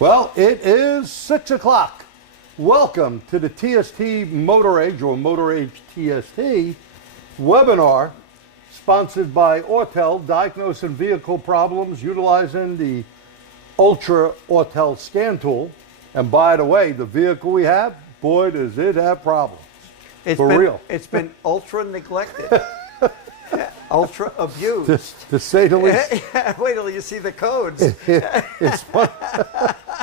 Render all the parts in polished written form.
Well, it is 6 o'clock. Welcome to the TST Motor Age or Motor Age TST webinar sponsored by Autel, diagnosing vehicle problems utilizing the Ultra Autel scan tool. And by the way, the vehicle we have, boy, does it have problems. Real. It's been ultra neglected. Ultra abused. To say the least. Wait till you see the codes.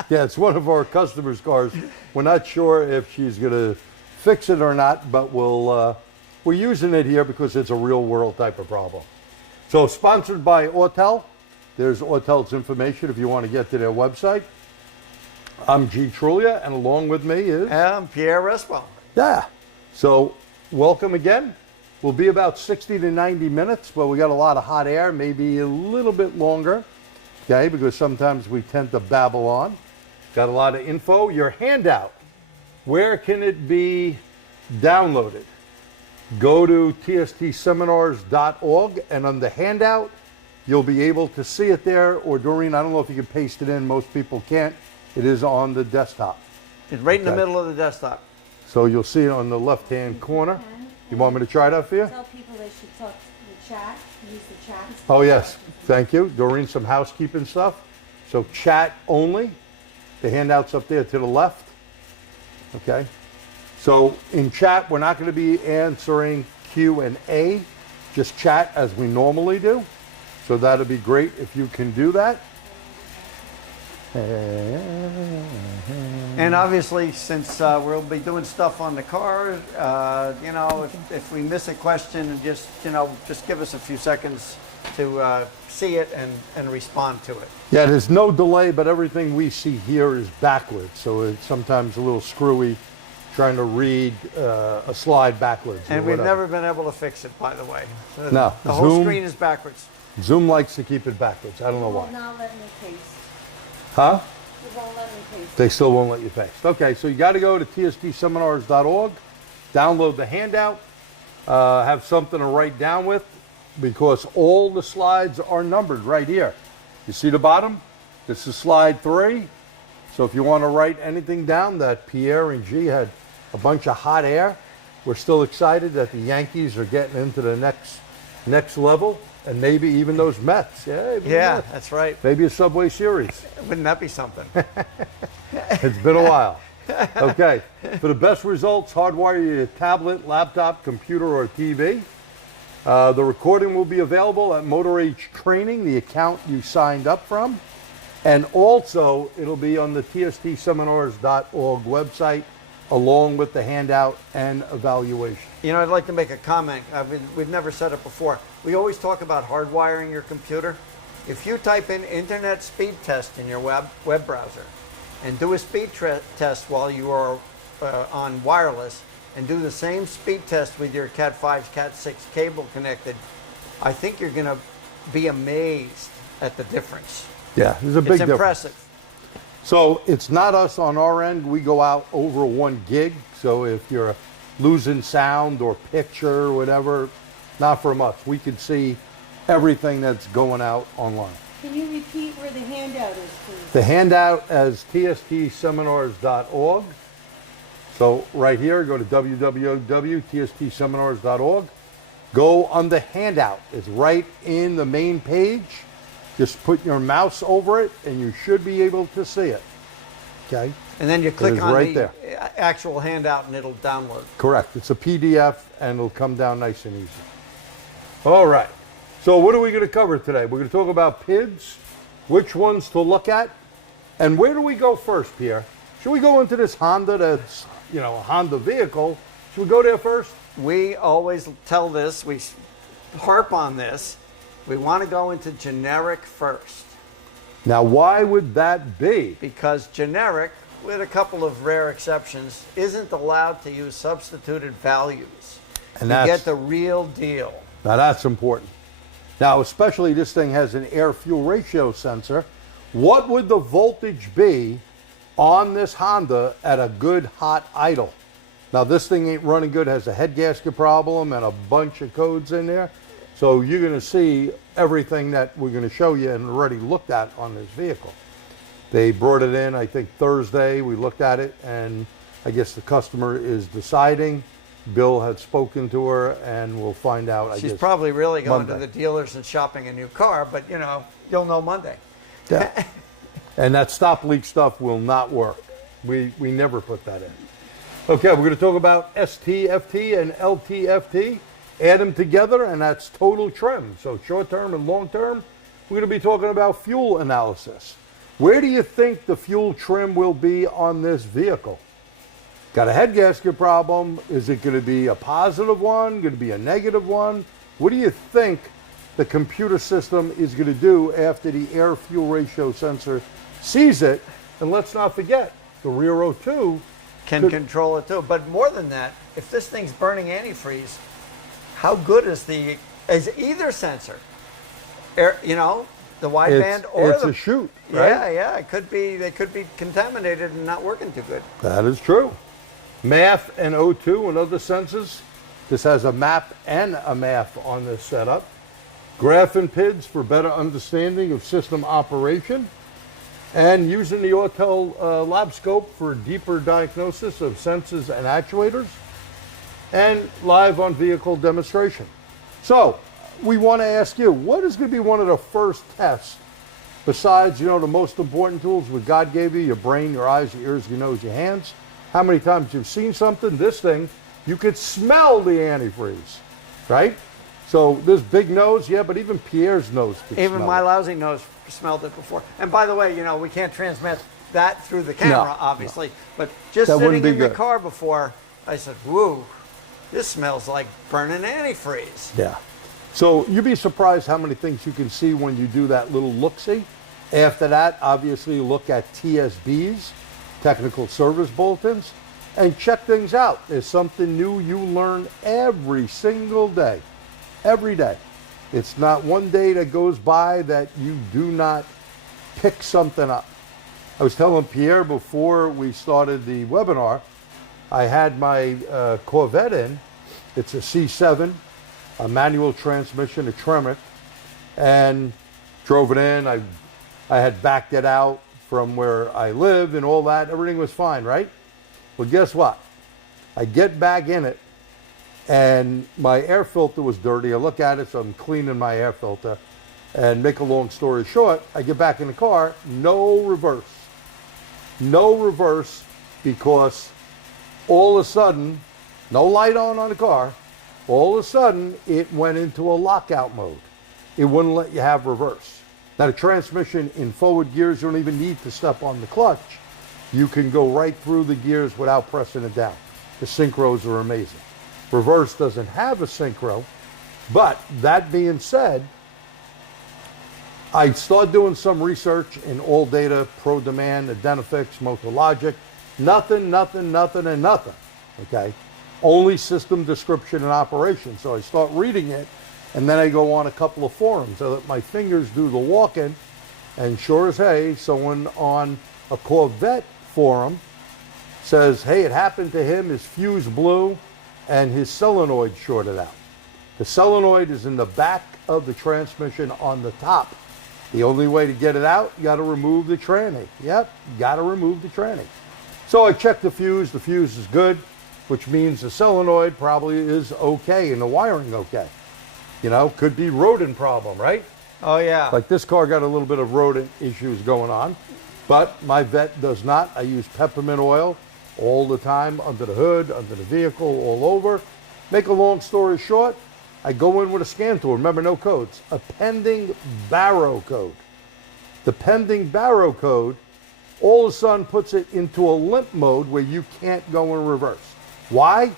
It's one of our customers' cars. We're not sure if she's going to fix it or not, but we're using it here because it's a real world type of problem. So sponsored by Autel. There's Autel's information if you want to get to their website. I'm G. Truglia, and along with me is... I'm Pierre Respaut. Yeah. So welcome again. We'll be about 60 to 90 minutes, but we got a lot of hot air, maybe a little bit longer, okay, because sometimes we tend to babble on. Got a lot of info. Your handout, where can it be downloaded? Go to tstseminars.org, and on the handout, you'll be able to see it there, or Doreen, I don't know if you can paste it in. Most people can't. It is on the desktop. It's right in the middle of the desktop. So you'll see it on the left-hand corner. You want me to try that for you? Tell people they should talk the chat, use the chat. Oh, yes. Thank you. Doreen, some housekeeping stuff. So chat only. The handout's up there to the left. Okay. So in chat, we're not going to be answering Q&A, just chat as we normally do. So that'd be great if you can do that. And obviously, since we'll be doing stuff on the car, you know, if we miss a question, just give us a few seconds to see it and respond to it. Yeah, there's no delay, but everything we see here is backwards, so it's sometimes a little screwy trying to read a slide backwards. And we've never been able to fix it, by the way. No, the whole screen is backwards. Zoom likes to keep it backwards. I don't know why. They will not let me paste. Huh? They won't let me paste. They still won't let you paste. Okay, so you got to go to tstseminars.org, download the handout, have something to write down with, because all the slides are numbered right here. You see the bottom? This is slide 3. So if you want to write anything down that Pierre and G had a bunch of hot air, we're still excited that the Yankees are getting into the next level. And maybe even those Mets. Yeah, that's right. Maybe a Subway Series. Wouldn't that be something? It's been a while. Okay. For the best results, hardwire your tablet, laptop, computer, or TV. The recording will be available at Motor Age Training, the account you signed up from. And also, it'll be on the tstseminars.org website, along with the handout and evaluation. You know, I'd like to make a comment. We've never said it before. We always talk about hardwiring your computer. If you type in Internet Speed Test in your web browser and do a speed test while you are on wireless and do the same speed test with your Cat 5, Cat 6 cable connected, I think you're going to be amazed at the difference. Yeah, there's a big difference. It's impressive. So it's not us on our end. We go out over 1 gig. So if you're losing sound or picture or whatever, not from us. We can see everything that's going out online. Can you repeat where the handout is, please? The handout is tstseminars.org. So right here, go to www.tstseminars.org. Go on the handout. It's right in the main page. Just put your mouse over it, and you should be able to see it. Okay? And then you click on right the there. actual handout, and it'll download. Correct. It's a PDF, and it'll come down nice and easy. All right. So what are we going to cover today? We're going to talk about PIDs, which ones to look at, and where do we go first, Pierre? Should we go into this Honda that's, you know, a Honda vehicle? Should we go there first? We always tell this, we harp on this. We want to go into generic first. Now, why would that be? Because generic, with a couple of rare exceptions, isn't allowed to use substituted values And to get the real deal. Now, that's important. Now, especially this thing has an air-fuel ratio sensor. What would the voltage be on this Honda at a good hot idle? Now, this thing ain't running good, has a head gasket problem and a bunch of codes in there. So you're going to see everything that we're going to show you and already looked at on this vehicle. They brought it in, I think, Thursday. We looked at it, and I guess the customer is deciding. Bill had spoken to her, and we'll find out, I guess, She's probably really going to Monday. the dealers and shopping a new car, but you know, you'll know Monday. Yeah. And that stop leak stuff will not work. We never put that in. Okay, we're going to talk about STFT and LTFT. Add them together, and that's total trim. So short term and long term, we're going to be talking about fuel analysis. Where do you think the fuel trim will be on this vehicle? Got a head gasket problem? Is it going to be a positive one? Going to be a negative one? What do you think the computer system is going to do after the air fuel ratio sensor sees it? And let's not forget, the rear O2 Can control it too. But more than that, if this thing's burning antifreeze, how good is either sensor? Air, you know, the wideband or it's the a shoot, right? Yeah, it could be. They could be contaminated and not working too good. That is true. MAF and O2 and other sensors. This has a MAP and a MAF on this setup. Graph and PIDs for better understanding of system operation. And using the Autel Labscope for deeper diagnosis of sensors and actuators. And live on vehicle demonstration. So, we want to ask you, what is going to be one of the first tests besides, you know, the most important tools what God gave you, your brain, your eyes, your ears, your nose, your hands? How many times you've seen something? This thing, you could smell the antifreeze, right? So this big nose, yeah, but even Pierre's nose could Even smell my it. lousy nose smelled it before. And by the way, you know, we can't transmit that through the camera, obviously. But just That wouldn't sitting be in the good. car before, I said, whoa, this smells like burning antifreeze. Yeah. So you'd be surprised how many things you can see when you do that little look-see. After that, obviously, look at TSBs, technical service bulletins, and check things out. There's something new you learn every single day. Every day. It's not one day that goes by that you do not pick something up. I was telling Pierre before we started the webinar, I had my Corvette in. It's a C7, a manual transmission, a Tremor, and drove it in. I had backed it out from where I lived and all that. Everything was fine, right? Well, guess what? I get back in it, and my air filter was dirty. I look at it, so I'm cleaning my air filter. And make a long story short, I get back in the car, no reverse. No reverse, because all of a sudden, no light on the car, all of a sudden it went into a lockout mode. It wouldn't let you have reverse. Now the transmission in forward gears, you don't even need to step on the clutch. You can go right through the gears without pressing it down. The synchros are amazing. Reverse doesn't have a synchro, but that being said, I started doing some research in All Data, Pro Demand, Identifix, Motologic. Nothing, and nothing. Okay? Only system description and operation. So I start reading it, and then I go on a couple of forums. I let my fingers do the walking, and sure as hey, someone on a Corvette forum says, hey, it happened to him, his fuse blew, and his solenoid shorted out. The solenoid is in the back of the transmission on the top. The only way to get it out, you got to remove the tranny. Yep, you got to remove the tranny. So I checked the fuse is good, which means the solenoid probably is okay and the wiring okay. You know, could be rodent problem, right? Oh, yeah. Like this car got a little bit of rodent issues going on, but my vet does not. I use peppermint oil all the time under the hood, under the vehicle, all over. Make a long story short, I go in with a scan tool. Remember, no codes. A pending barrow code. The pending barrow code all of a sudden puts it into a limp mode where you can't go in reverse. Why?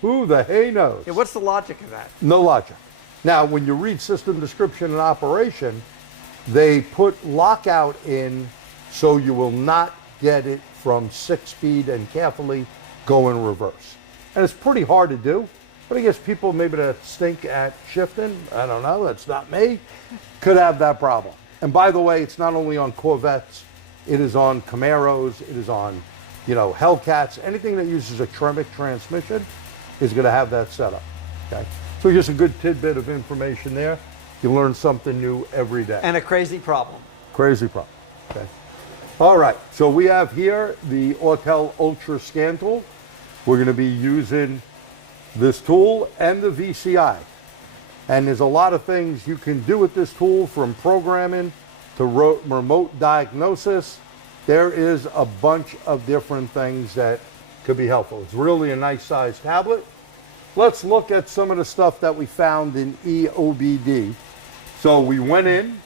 Who the hey knows? Yeah, what's the logic of that? No logic. Now, when you read system description and operation, they put lockout in so you will not get it from 6-speed and carefully go in reverse. And it's pretty hard to do, but I guess people maybe that stink at shifting, I don't know, that's not me, could have that problem. And by the way, it's not only on Corvettes, it is on Camaros, it is on, you know, Hellcats, anything that uses a Tremor transmission is going to have that setup. Okay, so just a good tidbit of information there. You learn something new every day. And a crazy problem. Crazy problem. Okay. All right, so we have here the Autel Ultra scan tool. We're going to be using this tool and the VCI. And there's a lot of things you can do with this tool, from programming to remote diagnosis. There is a bunch of different things that could be helpful. It's really a nice sized tablet. Let's look at some of the stuff that we found in EOBD. So we went in,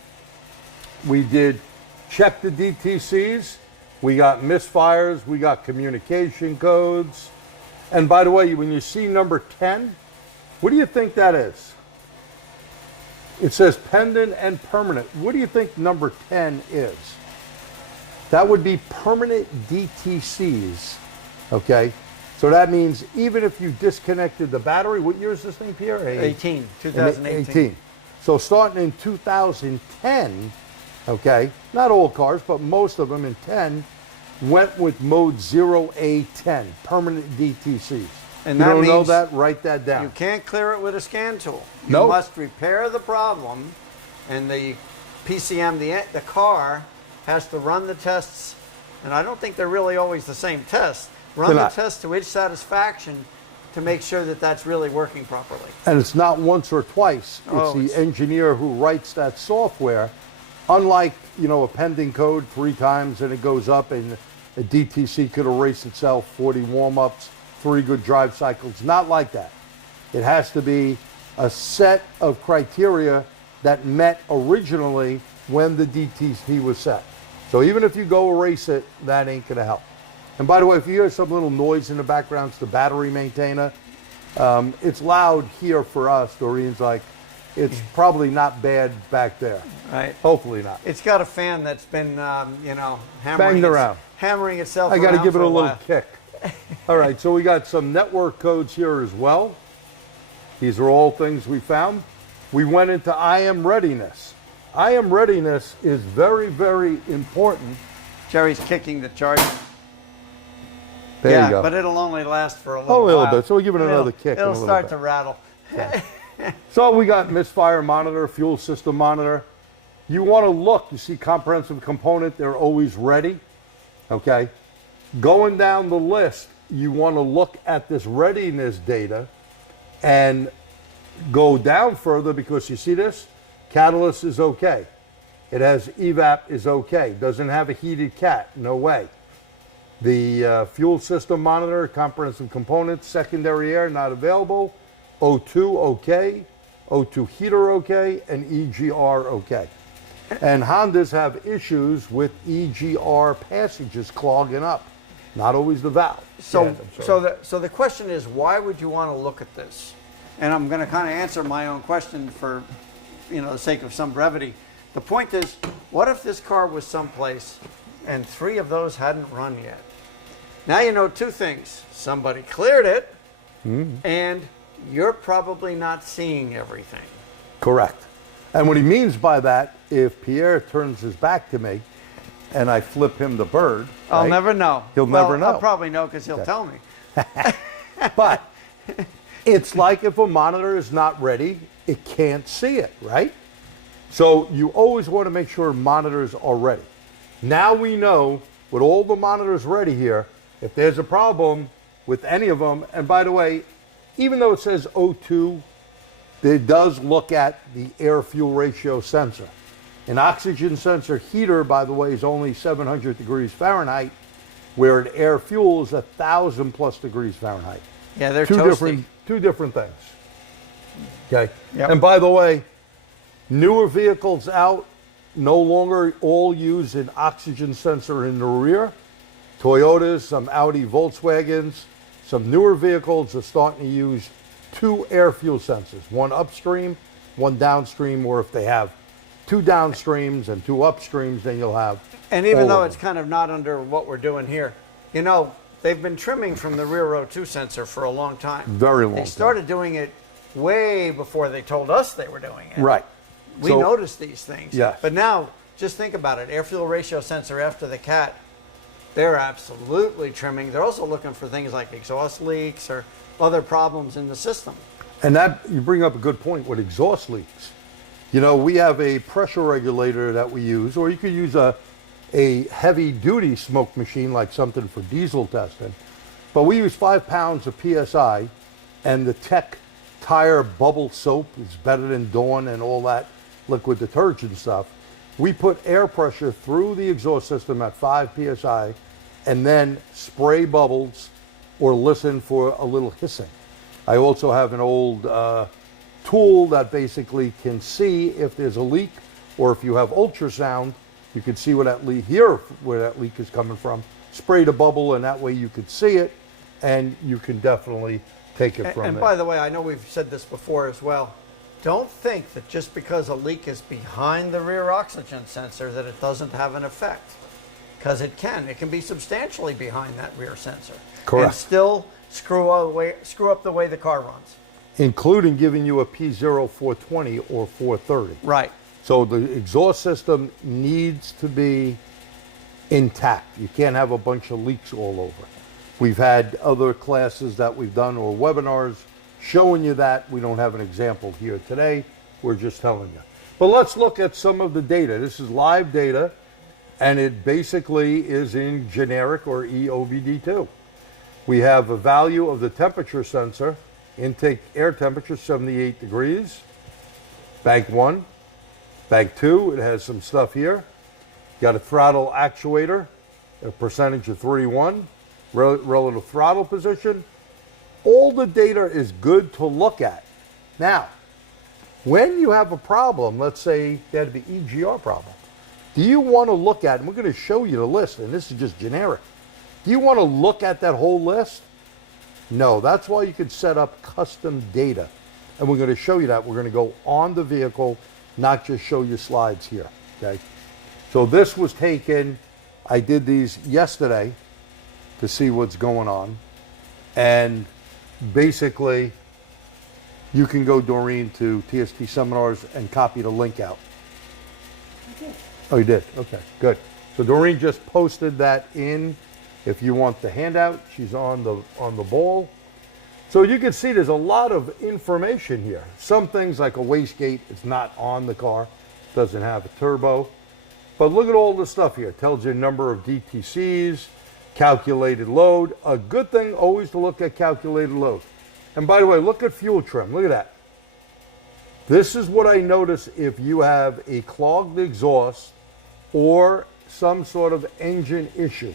we did check the DTCs, we got misfires, we got communication codes. And by the way, when you see number 10, what do you think that is? It says pending and permanent. What do you think number 10 is? That would be permanent DTCs, okay? So that means even if you disconnected the battery, what year is this thing, Pierre? 2018. So starting in 2010, okay, not all cars, but most of them in 10, went with mode 0A10, permanent DTCs. And you that don't know means that? Write that down. you can't clear it with a scan tool. You Nope. must repair the problem, and the PCM, the car, has to run the tests, and I don't think they're really always the same tests. Run They're the not. test to its satisfaction to make sure that that's really working properly. And it's not once or twice. It's Oh, the it's- engineer who writes that software. Unlike, you know, a pending code 3 times and it goes up, and a DTC could erase itself, 40 warm-ups, 3 good drive cycles. Not like that. It has to be a set of criteria that met originally when the DTC was set. So even if you go erase it, that ain't gonna help. And by the way, if you hear some little noise in the background, it's the battery maintainer. It's loud here for us. Doreen's like, it's probably not bad back there. Right. Hopefully not. It's got a fan that's been, you know, Banged around. hammering itself I got to around give it for a little while. kick. All right, so we got some network codes here as well. These are all things we found. We went into IM readiness. IM readiness is very, very important. Jerry's kicking the charger. There yeah, you go. but it'll only last for a A little while. bit, so we'll give it another kick in a It'll little start bit. to rattle. So we got misfire monitor, fuel system monitor. You want to look, you see comprehensive component, they're always ready, okay? Going down the list, you want to look at this readiness data and go down further, because you see this? Catalyst is okay. It has evap is okay. Doesn't have a heated cat, no way. The fuel system monitor, comprehensive components, secondary air not available. O2 okay, O2 heater okay, and EGR okay. And Hondas have issues with EGR passages clogging up. Not always the valve. So, Yeah, I'm sorry. so the question is, why would you want to look at this? And I'm going to kind of answer my own question for, you know, the sake of some brevity. The point is, what if this car was someplace and 3 of those hadn't run yet? Now you know 2 things. Somebody cleared it, and you're probably not seeing everything. Correct. And what he means by that, if Pierre turns his back to me and I flip him the bird, I'll right? never know. He'll never know. I'll probably know because he'll tell me. But it's like if a monitor is not ready, it can't see it, right? So you always want to make sure monitors are ready. Now we know, with all the monitors ready here, if there's a problem with any of them, and by the way, even though it says O2, it does look at the air-fuel ratio sensor. An oxygen sensor heater, by the way, is only 700 degrees Fahrenheit, where an air-fuel is 1,000 plus degrees Fahrenheit. Yeah, they're two toasty. different things. Okay. Yep. And by the way, newer vehicles out no longer all use an oxygen sensor in the rear. Toyotas, some Audi, Volkswagens, some newer vehicles are starting to use 2 air fuel sensors, one upstream, one downstream, or if they have 2 downstreams and 2 upstreams, then you'll have. And even all though of it's them. kind of not under what we're doing here, you know, they've been trimming from the rear O2 sensor for a long time. Very long They time. started doing it way before they told us they were doing it. Right. We So- noticed these things. Yes. But now, just think about it. Air fuel ratio sensor after the cat, they're absolutely trimming. They're also looking for things like exhaust leaks or other problems in the system. And that, you bring up a good point with exhaust leaks. You know, we have a pressure regulator that we use, or you could use a a heavy duty smoke machine like something for diesel testing, but we use 5 pounds of PSI, and the Tech Tire bubble soap is better than Dawn and all that liquid detergent stuff. We put air pressure through the exhaust system at 5 PSI and then spray bubbles or listen for a little hissing. I also have an old tool that basically can see if there's a leak, or if you have ultrasound, you can see where that leak, hear where that leak is coming from, spray the bubble, and that way you could see it, and you can definitely take it from there. And by the way, I know we've said this before as well. Don't think that just because a leak is behind the rear oxygen sensor that it doesn't have an effect, because it can. It can be substantially behind that rear sensor. Correct. And still screw up the way the car runs. Including giving you a P0 420 or 430. Right. So the exhaust system needs to be intact. You can't have a bunch of leaks all over. We've had other classes that we've done or webinars showing you that. We don't have an example here today. We're just telling you. But let's look at some of the data. This is live data, and it basically is in generic or EOBD2. We have a value of the temperature sensor, intake air temperature 78 degrees, bank 1. Bank 2, it has some stuff here. Got a throttle actuator, a percentage of 31, relative throttle position. All the data is good to look at. Now, when you have a problem, let's say they had the EGR problem, do you want to look at, and we're going to show you the list, and this is just generic. Do you want to look at that whole list? No, that's why you could set up custom data. And we're going to show you that. We're going to go on the vehicle, not just show you slides here, okay? So this was taken, I did these yesterday to see what's going on. And basically, you can go, Doreen, to TST seminars and copy the link out. I did. Oh, you did? Okay, good. So Doreen just posted that in. If you want the handout, she's on the ball. So you can see there's a lot of information here. Some things like a wastegate, it's not on the car, doesn't have a turbo. But look at all the stuff here. It tells you number of DTCs, calculated load. A good thing always to look at calculated load. And by the way, look at fuel trim. Look at that. This is what I notice if you have a clogged exhaust or some sort of engine issue.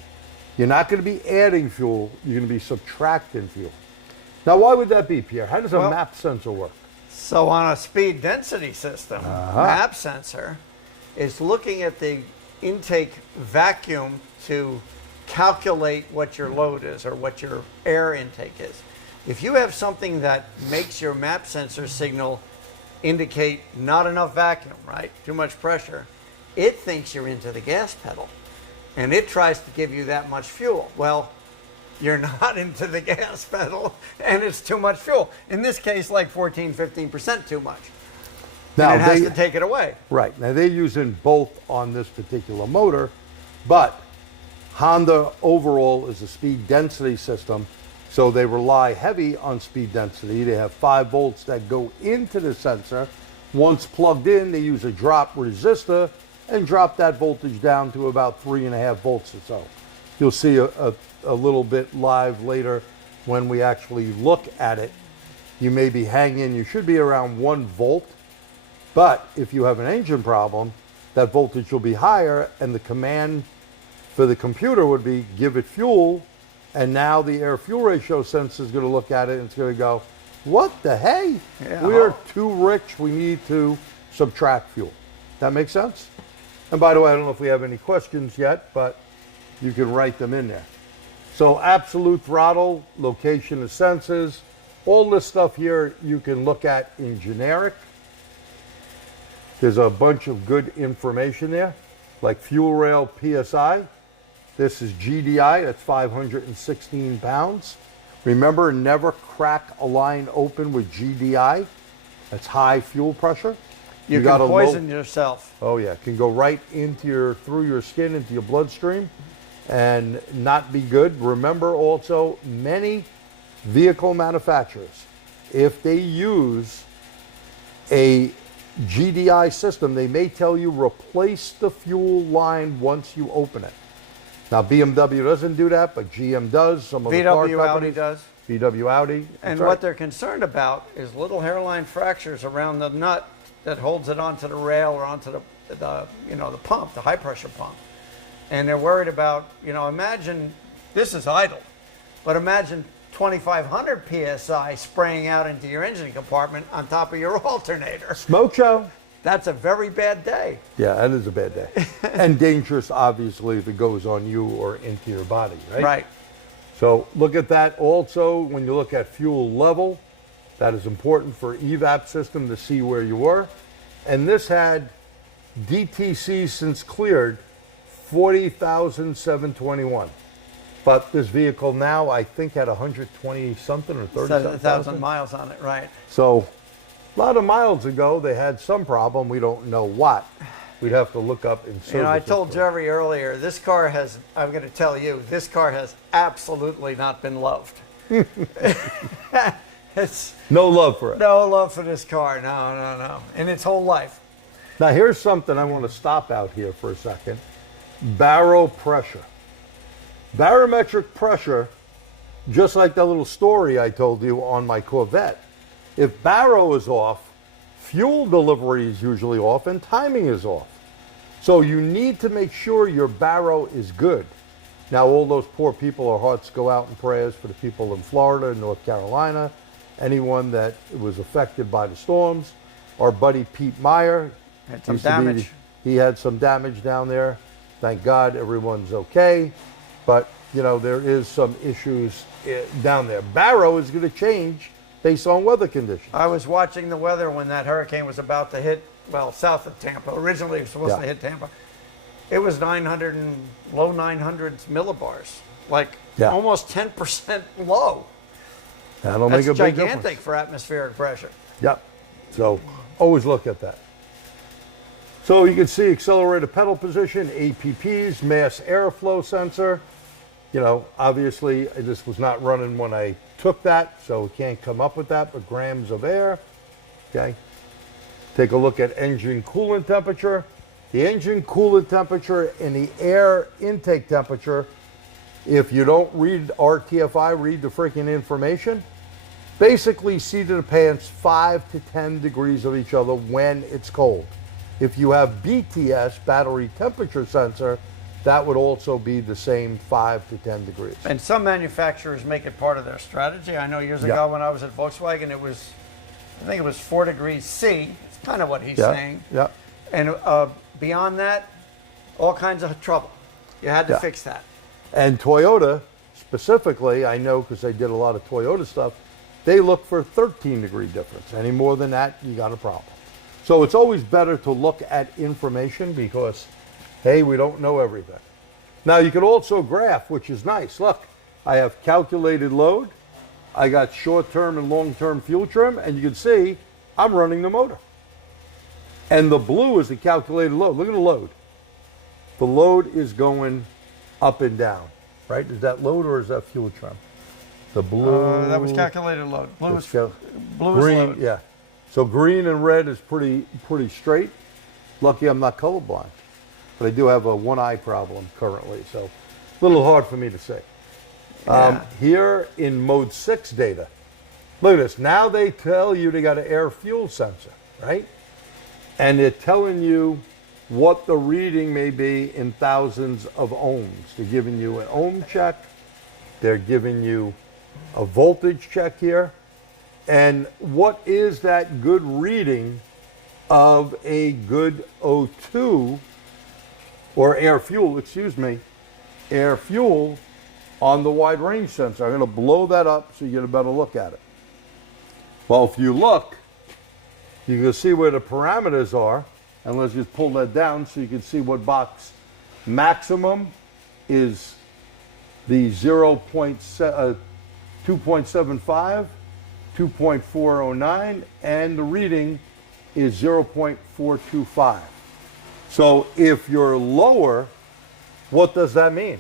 You're not going to be adding fuel, you're going to be subtracting fuel. Now, why would that be, Pierre? How does a map sensor work? So on a speed density system, map sensor is looking at the intake vacuum to calculate what your load is or what your air intake is. If you have something that makes your map sensor signal indicate not enough vacuum, right? Too much pressure, it thinks you're into the gas pedal and it tries to give you that much fuel. Well, you're not into the gas pedal and it's too much fuel. In this case, like 14, 15% too much. Now and it has to take it away. Right. Now they're using both on this particular motor, but Honda overall is a speed density system, so they rely heavy on speed density. They have 5 volts that go into the sensor. Once plugged in, they use a drop resistor and drop that voltage down to about 3.5 volts or so. You'll see a little bit live later when we actually look at it. You may be hanging, you should be around 1 volt, but if you have an engine problem, that voltage will be higher, and the command for the computer would be give it fuel, and now the air fuel ratio sensor is going to look at it and it's going to go, what the hey? Yeah. We are too rich, we need to subtract fuel. That makes sense? And by the way, I don't know if we have any questions yet, but you can write them in there. So absolute throttle, location of sensors, all this stuff here you can look at in generic. There's a bunch of good information there, like fuel rail PSI. This is GDI, that's 516 pounds. Remember, never crack a line open with GDI. That's high fuel pressure. You can poison yourself. Oh yeah, it can go right into through your skin, into your bloodstream, and not be good. Remember also, many vehicle manufacturers, if they use a GDI system, they may tell you replace the fuel line once you open it. Now BMW doesn't do that, but GM does. Some of the car VW Audi companies does. VW Audi. And That's what right. they're concerned about is little hairline fractures around the nut that holds it onto the rail or onto the pump, the high pressure pump. And they're worried about, imagine this is idle, but imagine 2,500 PSI spraying out into your engine compartment on top of your alternator. Smoke show. That's a very bad day. Yeah, that is a bad day. And dangerous, obviously, if it goes on you or into your body, right? Right. So look at that also when you look at fuel level. That is important for evap system to see where you were. And this had DTC since cleared 40,721. But this vehicle now, I think, had 120 something or 30 something 7,000 miles on it, right. So a lot of miles ago, they had some problem. We don't know what. We'd have to look up in service. I told history. Jerry earlier, this car has, I'm going to tell you, this car has absolutely not been loved. It's No love for it. no love for this car, no, in its whole life. Now here's something I want to stop out here for a second. Baro pressure. Barometric pressure, just like that little story I told you on my Corvette. If baro is off, fuel delivery is usually off and timing is off. So you need to make sure your baro is good. Now all those poor people, our hearts go out in prayers for the people in Florida and North Carolina, anyone that was affected by the storms. Our buddy Pete Meyer, Had some used to be- damage. he had some damage down there. Thank God everyone's okay. But, there is some issues down there. Baro is going to change based on weather conditions. I was watching the weather when that hurricane was about to hit, south of Tampa. Originally it was supposed Yeah. to hit Tampa. It was 900 and low 900s millibars, like Yeah. almost 10% low. That'll That's make a big gigantic difference. for atmospheric pressure. Yep. So always look at that. So you can see accelerator pedal position, APPs, mass airflow sensor. Obviously this was not running when I took that, so we can't come up with that, but grams of air. Okay. Take a look at engine coolant temperature. The engine coolant temperature and the air intake temperature, if you don't read RTFI, read the freaking information, basically seat of the pants 5 to 10 degrees of each other when it's cold. If you have BTS, battery temperature sensor, that would also be the same 5 to 10 degrees. And some manufacturers make it part of their strategy. I know years Yeah. ago when I was at Volkswagen, I think it was 4 degrees C. It's kind of what he's saying. Yeah. And beyond that, all kinds of trouble. You had to Yeah. fix that. And Toyota, specifically, I know because I did a lot of Toyota stuff, they look for 13-degree difference. Any more than that, you got a problem. So it's always better to look at information because, hey, we don't know everything. Now you can also graph, which is nice. Look, I have calculated load. I got short-term and long-term fuel trim, and you can see I'm running the motor. And the blue is the calculated load. Look at the load. The load is going up and down, right? Is that load or is that fuel trim? The blue. That was calculated load. Blue It's is cal- blue is green, load. yeah. So green and red is pretty straight. Lucky I'm not colorblind, but I do have a one-eye problem currently, so a little hard for me to say. Yeah. Here in mode 6 data, look at this. Now they tell you they got an air fuel sensor, right? And they're telling you what the reading may be in thousands of ohms. They're giving you an ohm check. They're giving you a voltage check here. And what is that good reading of a good O2 or air fuel, air fuel on the wide range sensor? I'm going to blow that up so you get a better look at it. Well, if you look, you can see where the parameters are. And let's just pull that down so you can see what box. Maximum is the 2.75, 2.409, and the reading is 0.425. So if you're lower, what does that mean?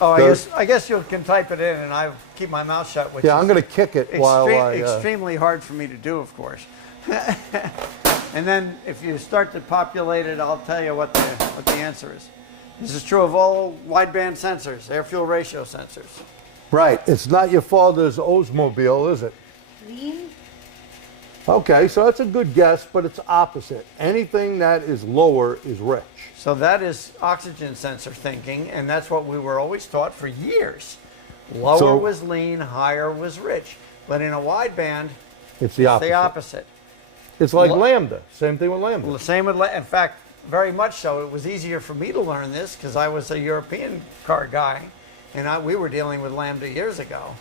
Oh, Does- I guess you can type it in and I keep my mouth shut, which Yeah, is I'm going to kick it while I... extremely hard for me to do, of course. And then if you start to populate it, I'll tell you what the answer is. This is true of all wideband sensors, air-fuel ratio sensors. Right. It's not your father's Oldsmobile, is it? Lean? Okay, so that's a good guess, but it's opposite. Anything that is lower is rich. So that is oxygen sensor thinking, and that's what we were always taught for years. Lower was lean, higher was rich. But in a wideband, it's the opposite. The opposite. It's like lambda. Same thing with lambda. Well, the same with, in fact, very much so. It was easier for me to learn this because I was a European car guy, and we were dealing with lambda years ago.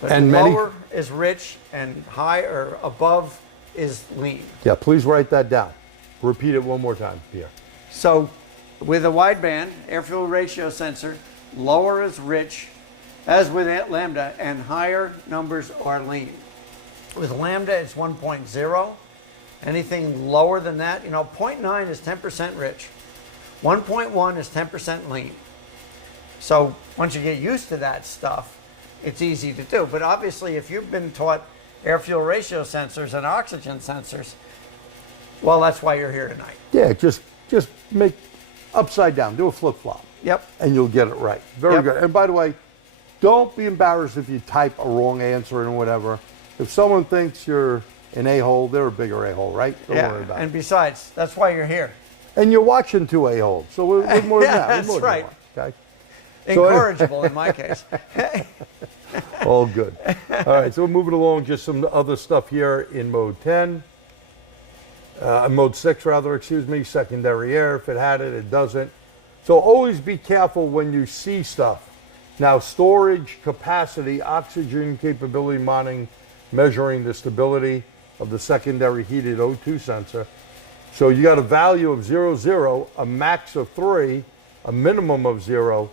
But and lower is rich, and high or above is lean. Yeah, please write that down. Repeat it one more time, Pierre. So, with a wideband air-fuel ratio sensor, lower is rich, as with lambda, and higher numbers are lean. With lambda, it's 1.0. Anything lower than that, 0.9 is 10% rich. 1.1 is 10% lean. So once you get used to that stuff, it's easy to do. But obviously, if you've been taught air-fuel ratio sensors and oxygen sensors, well, that's why you're here tonight. Yeah, just make upside down. Do a flip-flop. Yep. And you'll get it right. Very good. And by the way, don't be embarrassed if you type a wrong answer and whatever. If someone thinks you're an a-hole, they're a bigger a-hole, right? Don't worry about it. And besides, that's why you're here. And you're watching two a-holes, so we're more than that. That's more right. Than okay. Incorrigible in my case. All good. All right, so we're moving along. Just some other stuff here in mode 10. Mode 6, rather, excuse me. Secondary air. If it had it, it doesn't. So always be careful when you see stuff. Now, storage capacity, oxygen capability monitoring, measuring the stability of the secondary heated O2 sensor. So you got a value of 0, 0, a max of 3, a minimum of 0.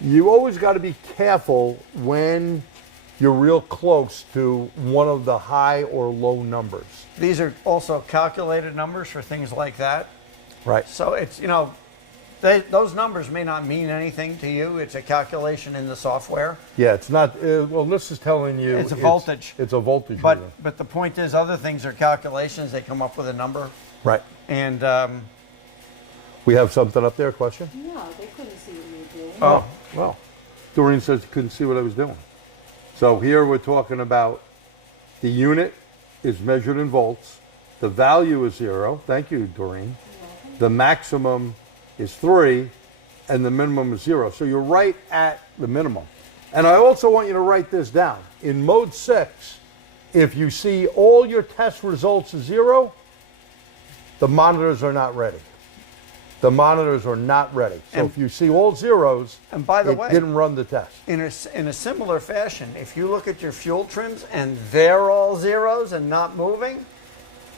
You always got to be careful when you're real close to one of the high or low numbers. These are also calculated numbers for things like that. Right. So it's, those numbers may not mean anything to you. It's a calculation in the software. Yeah, it's not, well, this is telling you. It's a voltage. It's a voltage. But the point is, other things are calculations. They come up with a number. Right. And we have something up there, question? No, they couldn't see what you were doing. Oh, well, Doreen says she couldn't see what I was doing. So here we're talking about the unit is measured in volts. The value is 0. Thank you, Doreen. The maximum is 3, and the minimum is 0. So you're right at the minimum. And I also want you to write this down. In mode 6, if you see all your test results as 0, the monitors are not ready. The monitors are not ready. So if you see all zeros, and by the way, it didn't run the test. In a similar fashion, if you look at your fuel trims and they're all zeros and not moving,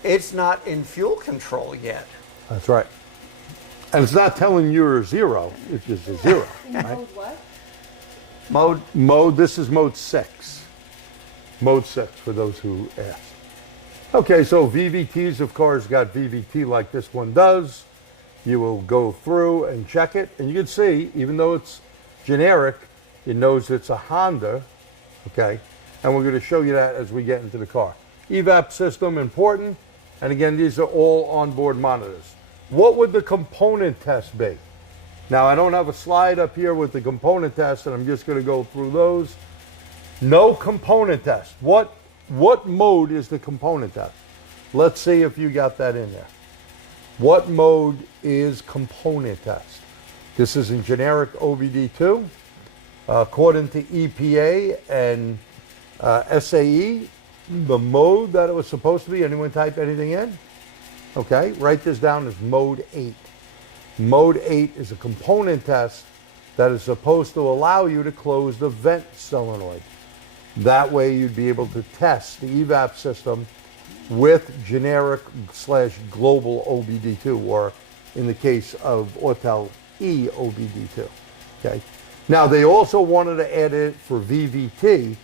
it's not in fuel control yet. That's right. And it's not telling you you're 0, it's just a 0. In Right? mode what? Mode, this is mode 6. Mode 6, for those who asked. Okay, so VVTs of cars got VVT like this one does. You will go through and check it, and you can see, even though it's generic, it knows it's a Honda, okay? And we're going to show you that as we get into the car. EVAP system, important, and again, these are all onboard monitors. What would the component test be? Now, I don't have a slide up here with the component test, and I'm just going to go through those. No component test. What mode is the component test? Let's see if you got that in there. What mode is component test? This is in generic OBD2. According to EPA and SAE, the mode that it was supposed to be, anyone type anything in? Okay, write this down as mode 8. Mode 8 is a component test that is supposed to allow you to close the vent solenoid. That way you'd be able to test the EVAP system with generic/global OBD2, or in the case of Autel EOBD2. Okay. Now they also wanted to add it for VVT,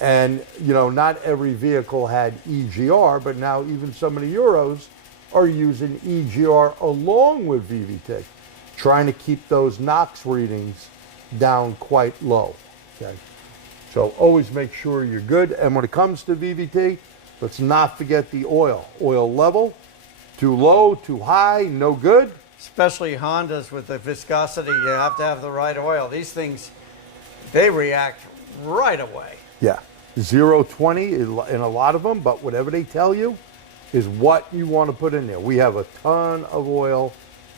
and not every vehicle had EGR, but now even some of the Euros are using EGR along with VVT, trying to keep those NOx readings down quite low. Okay. So always make sure you're good. And when it comes to VVT, Let's not forget the oil. Oil level, too low, too high, no good. Especially Hondas with the viscosity, you have to have the right oil. These things, they react right away. Yeah, 0-20 in a lot of them, but whatever they tell you is what you want to put in there. We have a ton of oil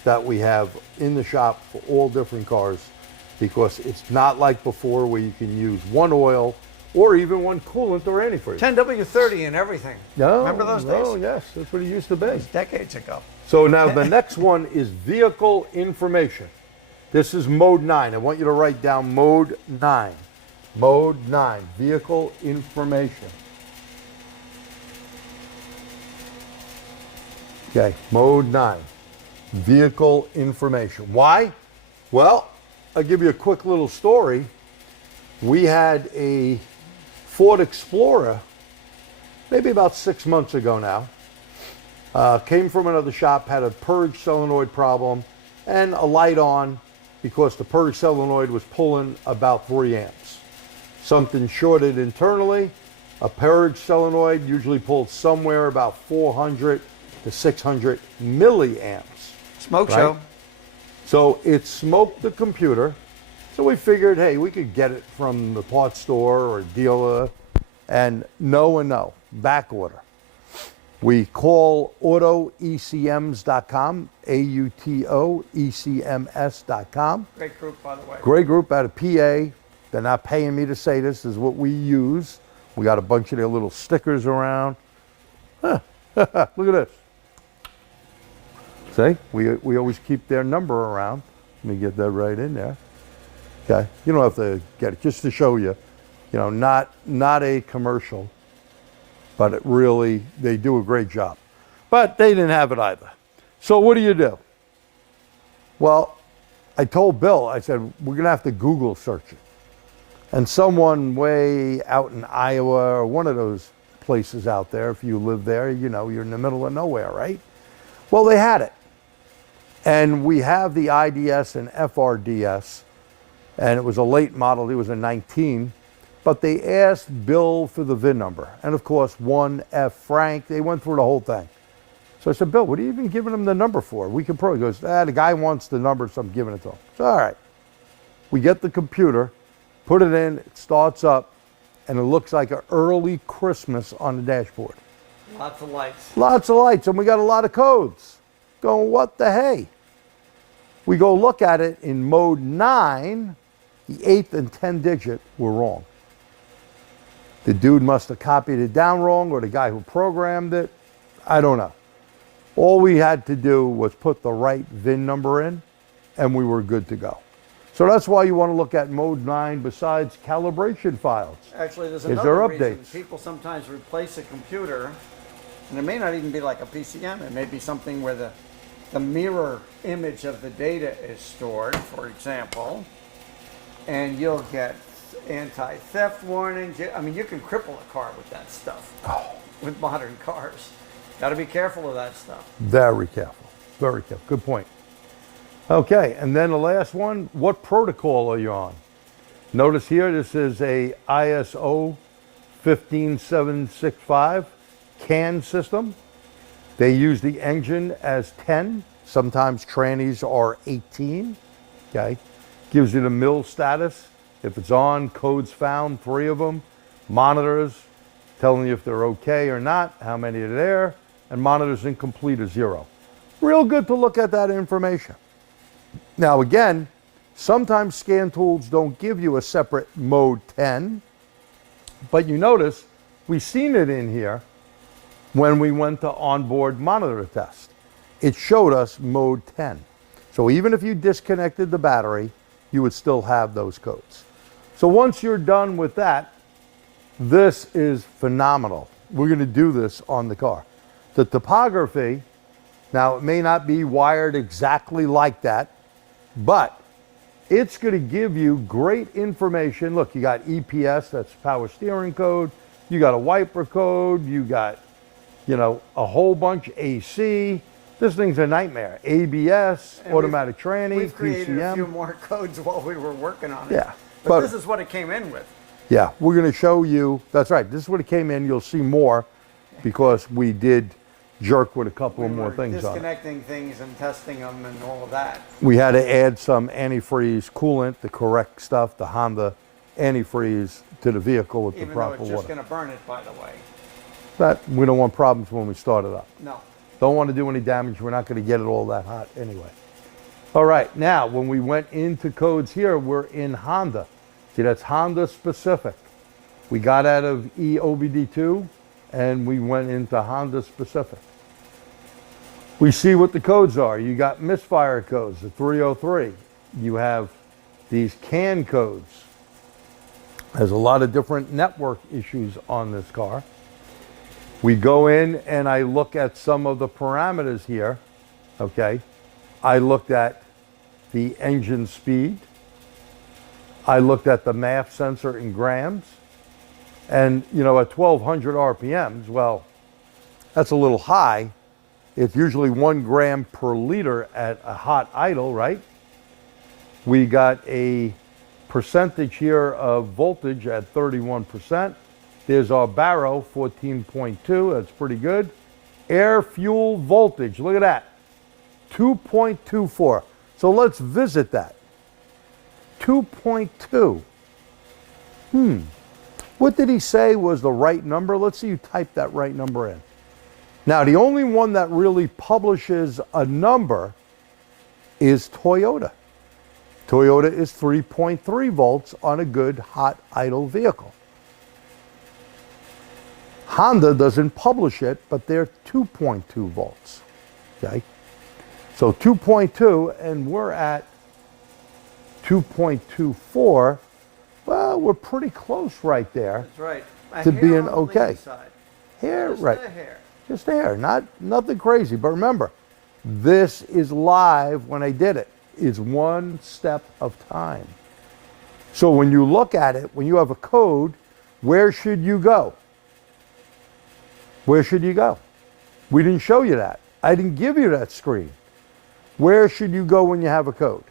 that we have in the shop for all different cars, because it's not like before where you can use one oil or even one coolant or antifreeze. 10W30 and everything. No, Remember those days? Oh, yes, that's what it used to be. It was decades ago. So now the next one is vehicle information. This is mode 9. I want you to write down mode 9. Mode 9, vehicle information. Okay, mode 9, vehicle information. Why? Well, I'll give you a quick little story. We had a Ford Explorer, maybe about 6 months ago now. Came from another shop, had a purge solenoid problem and a light on because the purge solenoid was pulling about 3 amps. Something shorted internally. A purge solenoid usually pulls somewhere about 400 to 600 milliamps. Smoke right? show. So it smoked the computer. So we figured, hey, we could get it from the parts store or dealer, and no, back order. We call autoecms.com, AUTOECMS.com. Great group, by the way. Great group out of PA. They're not paying me to say this is what we use. We got a bunch of their little stickers around. Huh. Look at this. See, we always keep their number around. Let me get that right in there. Okay, you don't have to get it, just to show you, you know, not a commercial, but it really, they do a great job. But they didn't have it either. So what do? Well, I told Bill, I said, we're gonna have to Google search it. And someone way out in Iowa or one of those places out there, if you live there, you know, you're in the middle of nowhere, right? Well, they had it. And we have the IDS and FRDS, and it was a late model, it was a 19, but they asked Bill for the VIN number. And of course, 1F Frank, they went through the whole thing. So I said, Bill, what are you even giving him the number for? We can probably, he goes, the guy wants the number, so I'm giving it to him. So all right, we get the computer, put it in, it starts up, and it looks like an early Christmas on the dashboard. Lots of lights. Lots of lights, and we got a lot of codes. Going, what the hey? We go look at it in mode 9, the 8th and 10 digit were wrong. The dude must have copied it down wrong, or the guy who programmed it, I don't know. All we had to do was put the right VIN number in, and we were good to go. So that's why you want to look at mode 9 besides calibration files. Actually, there's Is another there reason. updates? People sometimes replace a computer, and it may not even be like a PCM. It may be something where the mirror image of the data is stored, for example, and you'll get anti-theft warnings. I mean, you can cripple a car with that stuff, with modern cars. Got to be careful of that stuff. Very careful, very careful. Good point. Okay, and then the last one, what protocol are you on? Notice here, this is a ISO 15765 CAN system. They use the engine as 10. Sometimes trannies are 18, okay? Gives you the mill status. If it's on, codes found, 3 of them. Monitors, telling you if they're okay or not, how many are there, and monitors incomplete or 0. Real good to look at that information. Now again, sometimes scan tools don't give you a separate mode 10, but you notice we've seen it in here when we went to onboard monitor test. It showed us mode 10. So even if you disconnected the battery, you would still have those codes. So once you're done with that, this is phenomenal. We're gonna do this on the car. The topography, now it may not be wired exactly like that, but it's gonna give you great information. Look, you got EPS, that's power steering code. You got a wiper code. You got, you know, a whole bunch AC. This thing's a nightmare. ABS, And automatic tranny, We've created PCM. a few more codes while we were working on it. Yeah, But this is what it came in with. yeah, we're gonna show you, that's right, this is what it came in, you'll see more. because we did jerk with a couple We of more were things on it. disconnecting things and testing them and all of that. We had to add some antifreeze coolant, the correct stuff, the Honda antifreeze to the vehicle with the Even though proper it's just water. going to burn it, by the way. But we don't want problems when we start it up. No. Don't want to do any damage. We're not going to get it all that hot anyway. All right, now when we went into codes here, we're in Honda. See, that's Honda specific. We got out of EOBD2 and we went into Honda specific. We see what the codes are. You got misfire codes, the 303. You have these CAN codes. There's a lot of different network issues on this car. We go in and I look at some of the parameters here, okay? I looked at the engine speed. I looked at the MAF sensor in grams. And, you know, at 1200 RPMs, well, that's a little high. It's usually 1 gram per liter at a hot idle, right? We got a percentage here of voltage at 31%. There's our baro, 14.2, that's pretty good. Air fuel voltage, look at that, 2.24. So let's visit that. 2.2. What did he say was the right number? Let's see you type that right number in. Now, the only one that really publishes a number is Toyota. Toyota is 3.3 volts on a good hot idle vehicle. Honda doesn't publish it, but they're 2.2 volts, okay? So 2.2, and we're at 2.24. Well, we're pretty close right there. That's right. A To hair being on the okay. lean side. Here, Just right. a hair. Just there, nothing crazy. But remember, this is live when I did it. It's one step of time. So when you look at it, when you have a code, where should you go? Where should you go? We didn't show you that. I didn't give you that screen. Where should you go when you have a code?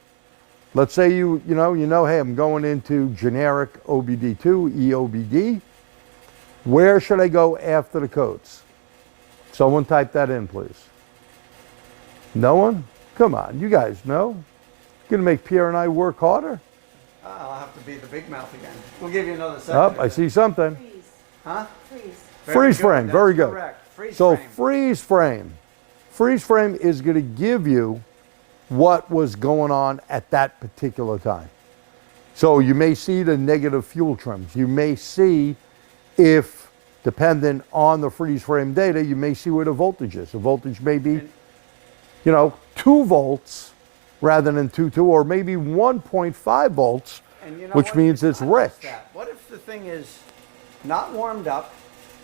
Let's say you know, hey, I'm going into generic OBD2, EOBD. Where should I go after the codes? Someone type that in, please. No one? Come on, you guys know. Gonna make Pierre and I work harder? I'll have to be the big mouth again. We'll give you another second. Oh, I see something. Freeze. Huh? Freeze. Very Freeze good. frame, very That's good. correct. Freeze So frame. freeze frame. Freeze frame is going to give you what was going on at that particular time. So you may see the negative fuel trims. You may see if, dependent on the freeze frame data, you may see where the voltage is. The voltage may be, 2 volts rather than 2.2, or maybe 1.5 volts, And you know which what? means it's Not just rich. that. What if the thing is not warmed up,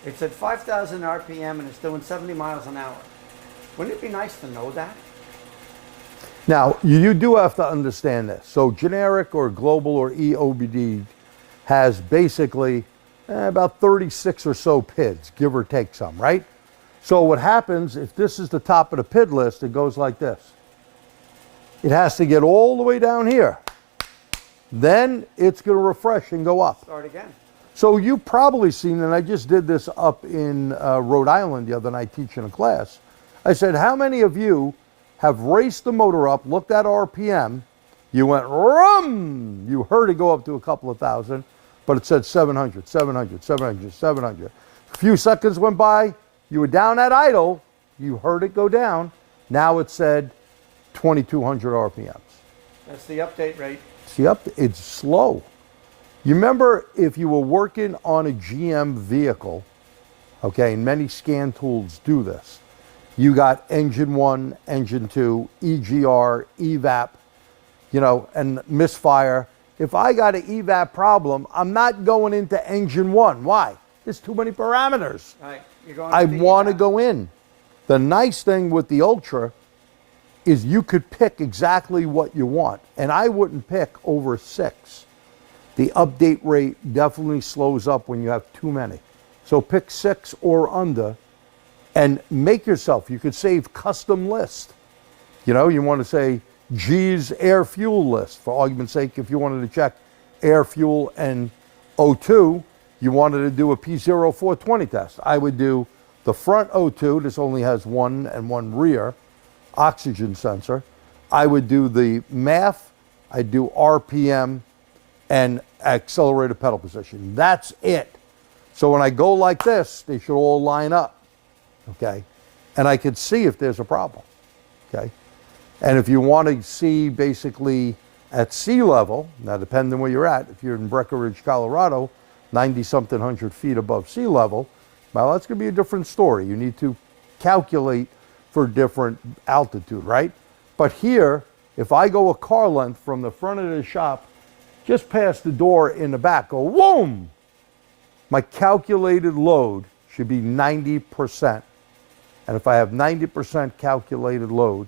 it's at 5,000 RPM and it's doing 70 miles an hour? Wouldn't it be nice to know that? Now, you do have to understand this. So generic or global or EOBD has basically about 36 or so PIDs, give or take some, right? So what happens, if this is the top of the PID list, it goes like this. It has to get all the way down here. Then it's going to refresh and go up. Start again. So you've probably seen, and I just did this up in Rhode Island the other night teaching a class. I said, how many of you have raced the motor up, looked at RPM, you went rum, you heard it go up to a couple of thousand, but it said 700, 700, 700, 700. A few seconds went by, you were down at idle, you heard it go down, now it said 2,200 RPMs. That's the update rate. See, it's slow. You remember if you were working on a GM vehicle, okay, and many scan tools do this, you got engine 1, engine 2, EGR, EVAP, and misfire. If I got an EVAP problem, I'm not going into engine 1. Why? There's too many parameters. Right. You're going I to the want to EVAP. go in. The nice thing with the Ultra is you could pick exactly what you want, and I wouldn't pick over 6. The update rate definitely slows up when you have too many. So pick 6 or under and make yourself, you could save custom list. You want to say G's air fuel list, for argument's sake, if you wanted to check air fuel and O2, you wanted to do a P0420 test. I would do the front O2, this only has one and one rear oxygen sensor. I would do the math, I'd do RPM and accelerated pedal position. That's it. So when I go like this, they should all line up, okay? And I can see if there's a problem, okay? And if you want to see basically at sea level, now depending where you're at, if you're in Breckenridge, Colorado, 90-something hundred feet above sea level, well, that's going to be a different story. You need to calculate for different altitude, right? But here, if I go a car length from the front of the shop, just past the door in the back, go whoom, my calculated load should be 90%. And if I have 90% calculated load,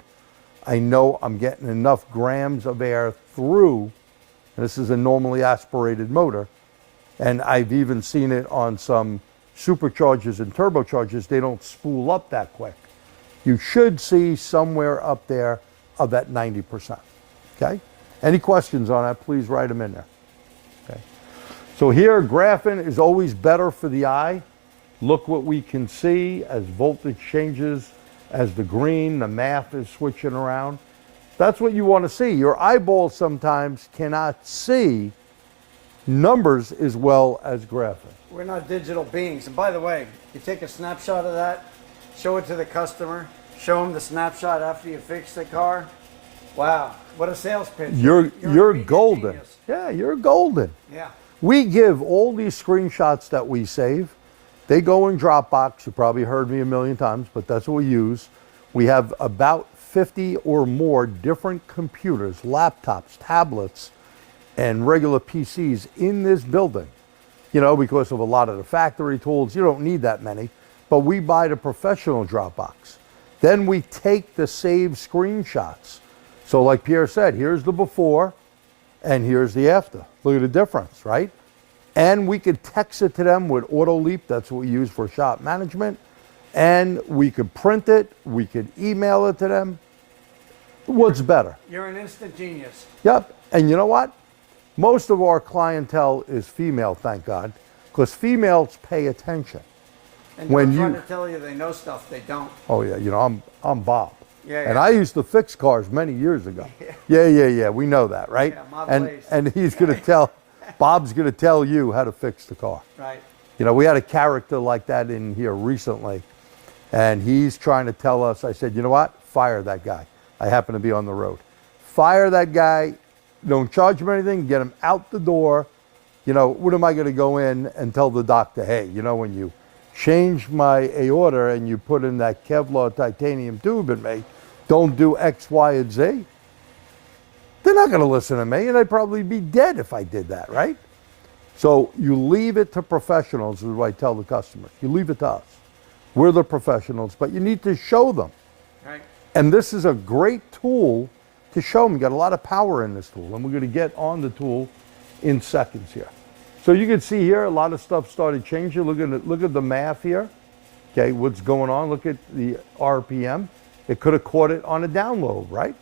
I know I'm getting enough grams of air through, and this is a normally aspirated motor, and I've even seen it on some superchargers and turbochargers, they don't spool up that quick. You should see somewhere up there of that 90%, okay? Any questions on that, please write them in there, okay? So here, graphing is always better for the eye. Look what we can see as voltage changes, as the green, the math is switching around. That's what you want to see. Your eyeball sometimes cannot see numbers as well as graphing. We're not digital beings. And by the way, you take a snapshot of that, show it to the customer, show them the snapshot after you fix the car. Wow, what a sales pitch. You're a media golden. genius. Yeah, you're golden. Yeah. We give all these screenshots that we save. They go in Dropbox. You probably heard me a million times, but that's what we use. We have about 50 or more different computers, laptops, tablets, and regular PCs in this building. You know, because of a lot of the factory tools, you don't need that many, but we buy the professional Dropbox. Then we take the saved screenshots. So like Pierre said, here's the before and here's the after. Look at the difference, right? And we could text it to them with Autel Leap, that's what we use for shop management. And we could print it, we could email it to them. What's better? You're an instant genius. Yep, and you know what? Most of our clientele is female, thank God, because females pay attention. And When they're you- trying to tell you they know stuff they don't. Oh yeah, you know, I'm Bob. Yeah, And yeah. I used to fix cars many years ago. Yeah, we know that, right? Yeah, Model A's. And he's gonna tell, Bob's gonna tell you how to fix the car. Right. You know, we had a character like that in here recently, and he's trying to tell us, I said, you know what? Fire that guy. I happen to be on the road. Fire that guy, don't charge him anything, get him out the door. You know, what am I gonna go in and tell the doctor, hey, you know, when you change my aorta and you put in that Kevlar titanium tube in me, don't do X, Y, and Z? They're not gonna listen to me, and I'd probably be dead if I did that, right? So you leave it to professionals, is what I tell the customers. You leave it to us. We're the professionals, but you need to show them. Right. And this is a great tool to show them. You got a lot of power in this tool, and we're gonna get on the tool in seconds here. So you can see here, a lot of stuff started changing. Look at the math here. Okay, what's going on? Look at the RPM. It could have caught it on a download, right?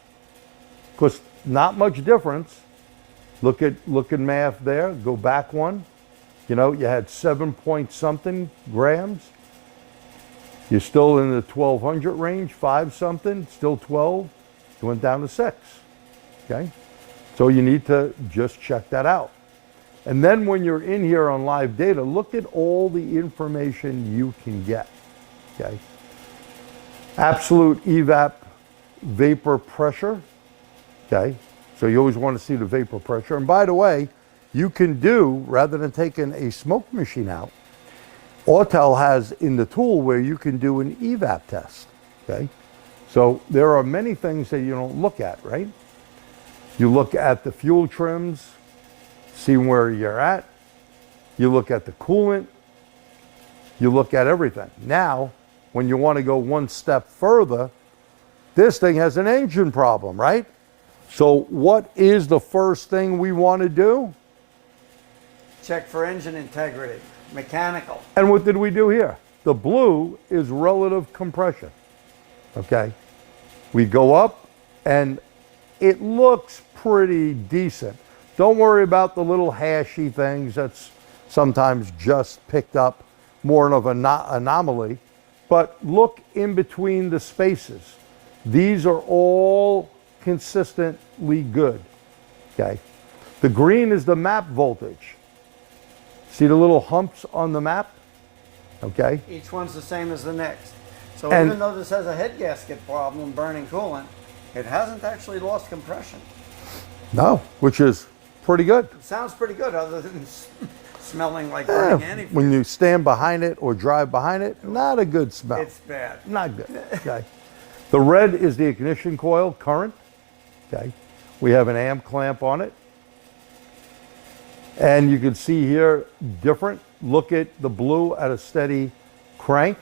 Because not much difference. Look at math there. Go back one. You know, you had 7 point something grams. You're still in the 1200 range, 5 something, still 12. You went down to 6. Okay? So you need to just check that out. And then when you're in here on live data, look at all the information you can get. Okay? Absolute evap vapor pressure. Okay? So you always want to see the vapor pressure. And by the way, you can do, rather than taking a smoke machine out, Autel has in the tool where you can do an evap test. Okay? So there are many things that you don't look at, right? You look at the fuel trims, see where you're at. You look at the coolant. You look at everything. Now, when you want to go one step further, this thing has an engine problem, right? So what is the first thing we want to do? Check for engine integrity, mechanical. And what did we do here? The blue is relative compression, okay? We go up and it looks pretty decent. Don't worry about the little hashy things. That's sometimes just picked up more of an anomaly. but look in between the spaces. These are all consistently good, okay? The green is the map voltage. See the little humps on the map? Okay? Each one's the same as the next. So And- even though this has a head gasket problem burning coolant, it hasn't actually lost compression. No, which is pretty good. It sounds pretty good other than smelling like burning antifreeze. When you stand behind it or drive behind it, not a good smell. It's bad. Not good, okay? The red is the ignition coil current, okay? We have an amp clamp on it. And you can see here, different. Look at the blue at a steady crank.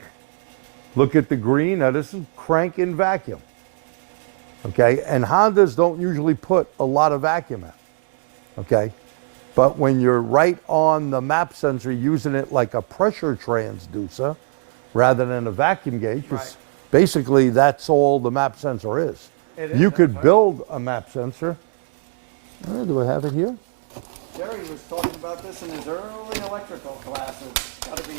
Look at the green. Now this is crank in vacuum, okay? And Hondas don't usually put a lot of vacuum in, okay? But when you're right on the map sensor, using it like a pressure transducer rather than a vacuum gauge, 'cause Right. basically that's all the map sensor is. It is, You that's could right. build a map sensor. Do I have it here? Jerry was talking about this in his early electrical classes. Got to be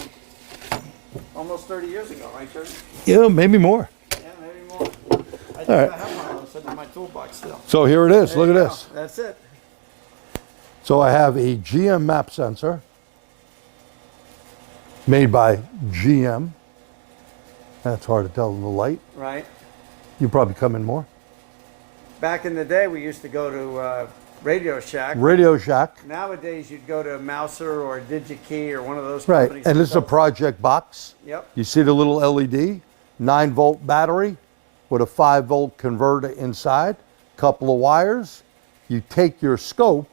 almost 30 years ago, right, Jerry? Yeah, maybe more. Yeah, maybe more. I think right. I have one of those sitting in my toolbox still. So here it is. There Look at you go. this. That's it. So I have a GM map sensor made by GM. That's hard to tell in the light. Right. You probably come in more. Back in the day, we used to go to Radio Shack. Radio Shack. Nowadays, you'd go to Mouser or DigiKey or one of those Right. companies. And that this is a does- project box. Yep. You see the little LED, 9-volt battery with a 5-volt converter inside, couple of wires. You take your scope,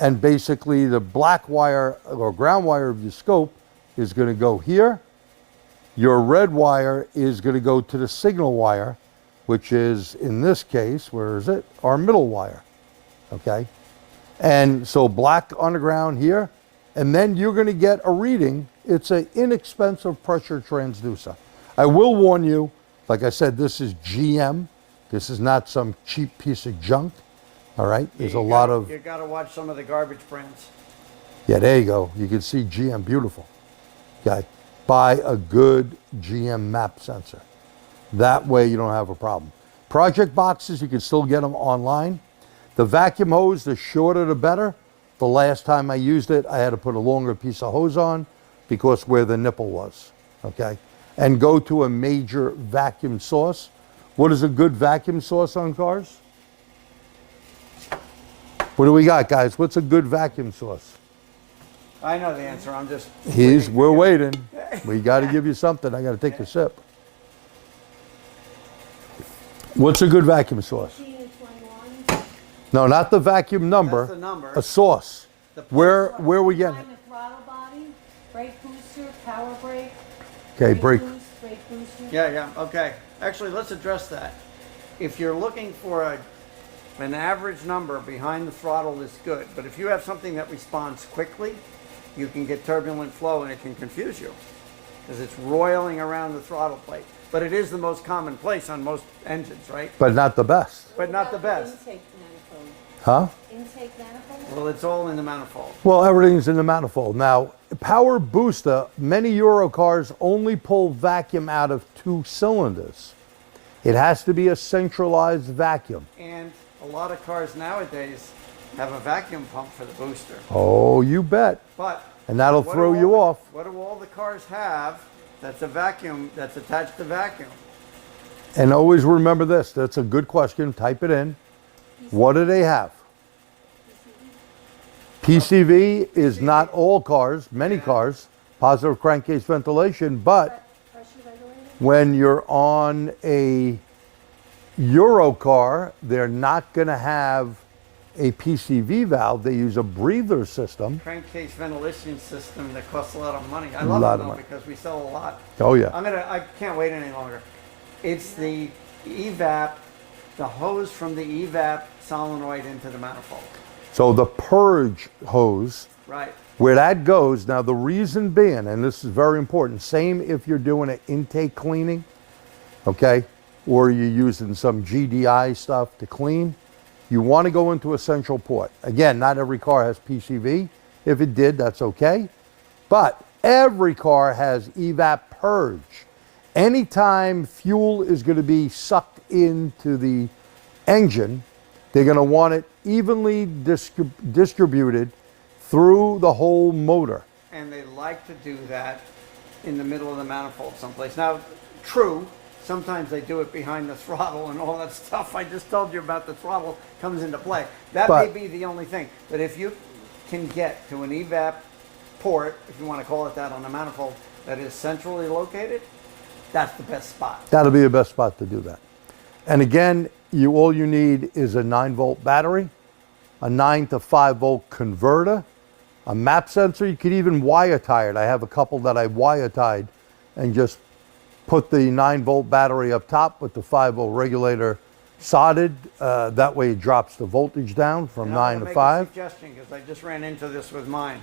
and basically the black wire or ground wire of your scope is going to go here. Your red wire is going to go to the signal wire, which is, in this case, where is it? Our middle wire, okay? And so black on the ground here, and then you're going to get a reading. It's an inexpensive pressure transducer. I will warn you, like I said, this is GM. This is not some cheap piece of junk, all right? There's a lot of, You got to watch some of the garbage brands. yeah, there you go. You can see GM, beautiful. Okay, buy a good GM map sensor. That way you don't have a problem. Project boxes, you can still get them online. The vacuum hose, the shorter the better. The last time I used it, I had to put a longer piece of hose on because where the nipple was, okay? And go to a major vacuum source. What is a good vacuum source on cars? What do we got, guys? What's a good vacuum source? I know the answer. I'm just. We're waiting. We got to give you something. I got to take a sip. What's a good vacuum source? 15 and 21. No, not the vacuum number. That's the number. A source. The Where are we getting Time it? and throttle body, brake booster, power brake. Okay, brake. Boost, brake booster. Yeah. Okay. Actually, let's address that. If you're looking for an average number behind the throttle is good, but if you have something that responds quickly, you can get turbulent flow and it can confuse you because it's roiling around the throttle plate. But it is the most common place on most engines, right? But not the best. But not the best. Intake manifold. Huh? Intake manifold? Well, it's all in the manifold. Well, everything's in the manifold. Now, power booster, many Euro cars only pull vacuum out of 2 cylinders. It has to be a centralized vacuum. And a lot of cars nowadays have a vacuum pump for the booster. Oh, you bet. But And that'll what throw do you all off. What do all the cars have that's a vacuum that's attached to vacuum? And always remember this. That's a good question. Type it in. What do they have? PCV is not all cars, many cars, positive crankcase ventilation, but Pressure regulator? when you're on a Euro car, they're not going to have a PCV valve. They use a breather system. Crankcase ventilation system that costs a lot of money. I A love lot it of though money. because we sell a lot. Oh, yeah. I can't wait any longer. It's the evap, the hose from the evap solenoid into the manifold. So the purge hose, Right. where that goes, now the reason being, and this is very important, same if you're doing an intake cleaning, okay, or you're using some GDI stuff to clean, you want to go into a central port. Again, not every car has PCV. If it did, that's okay. But every car has evap purge. anytime fuel is going to be sucked into the engine, they're going to want it evenly distributed through the whole motor. And they like to do that in the middle of the manifold someplace. Now, true, sometimes they do it behind the throttle and all that stuff I just told you about. The throttle comes into play. That may be the only thing. But if you can get to an evap port, if you want to call it that, on a manifold that is centrally located, that's the best spot. That'll be the best spot to do that. And again, all you need is a 9-volt battery, a 9 to 5-volt converter, a map sensor. You could even wire tie it. I have a couple that I wire tied and just put the 9-volt battery up top with the 5-volt regulator soldered. That way it drops the voltage down from 9 to 5. I'll make a suggestion, because I just ran into this with mine.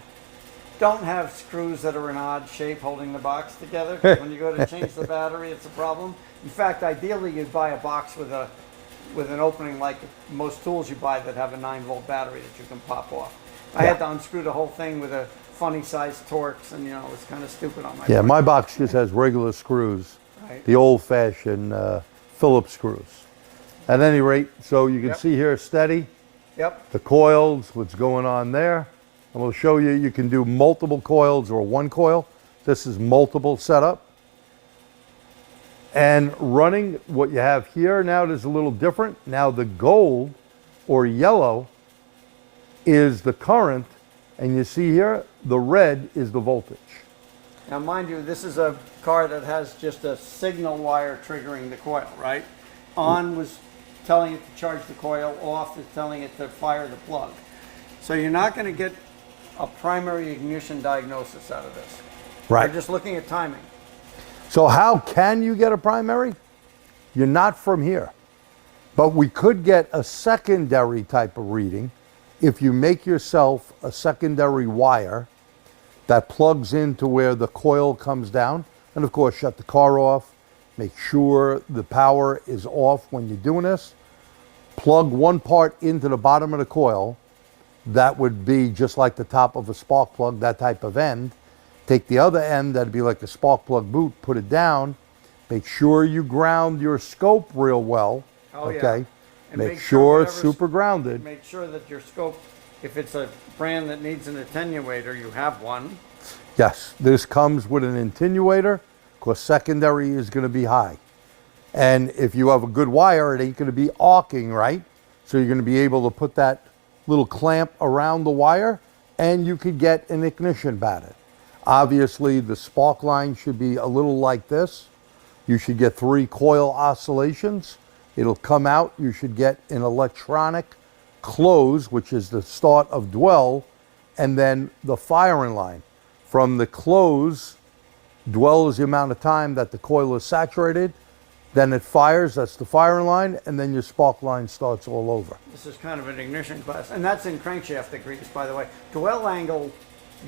Don't have screws that are an odd shape holding the box together. 'Cause when you go to change the battery, it's a problem. In fact, ideally, you'd buy a box with an opening like most tools you buy that have a 9-volt battery that you can pop off. I had to unscrew the whole thing with a funny sized Torx, and it's kind of stupid on my part. My box just has regular screws, Right. the old-fashioned Phillips screws. At any rate, so you can see here steady, Yep. the coils, what's going on there. And we'll show you, you can do multiple coils or one coil. This is multiple setup. And running, what you have here now is a little different. Now the gold or yellow is the current, and you see here, the red is the voltage. Now, mind you, this is a car that has just a signal wire triggering the coil, right? On was telling it to charge the coil, off is telling it to fire the plug. So you're not going to get a primary ignition diagnosis out of this. Right. You're just looking at timing. So how can you get a primary? You're not from here. But we could get a secondary type of reading if you make yourself a secondary wire that plugs into where the coil comes down. And of course, shut the car off. Make sure the power is off when you're doing this. Plug one part into the bottom of the coil. That would be just like the top of a spark plug, that type of end. Take the other end, that'd be like a spark plug boot, put it down. Make sure you ground your scope real well. Oh, yeah. Okay. And Make sure it's whatever's- super grounded. Make sure that your scope, if it's a brand that needs an attenuator, you have one. Yes, this comes with an attenuator, because secondary is going to be high. And if you have a good wire, it ain't going to be arcing, right? So you're going to be able to put that little clamp around the wire, and you could get an ignition batted. Obviously, the spark line should be a little like this. You should get 3 coil oscillations. It'll come out. You should get an electronic close, which is the start of dwell, and then the firing line. From the close, dwell is the amount of time that the coil is saturated. Then it fires, that's the firing line, and then your spark line starts all over. This is kind of an ignition class, and that's in crankshaft degrees, by the way. Dwell angle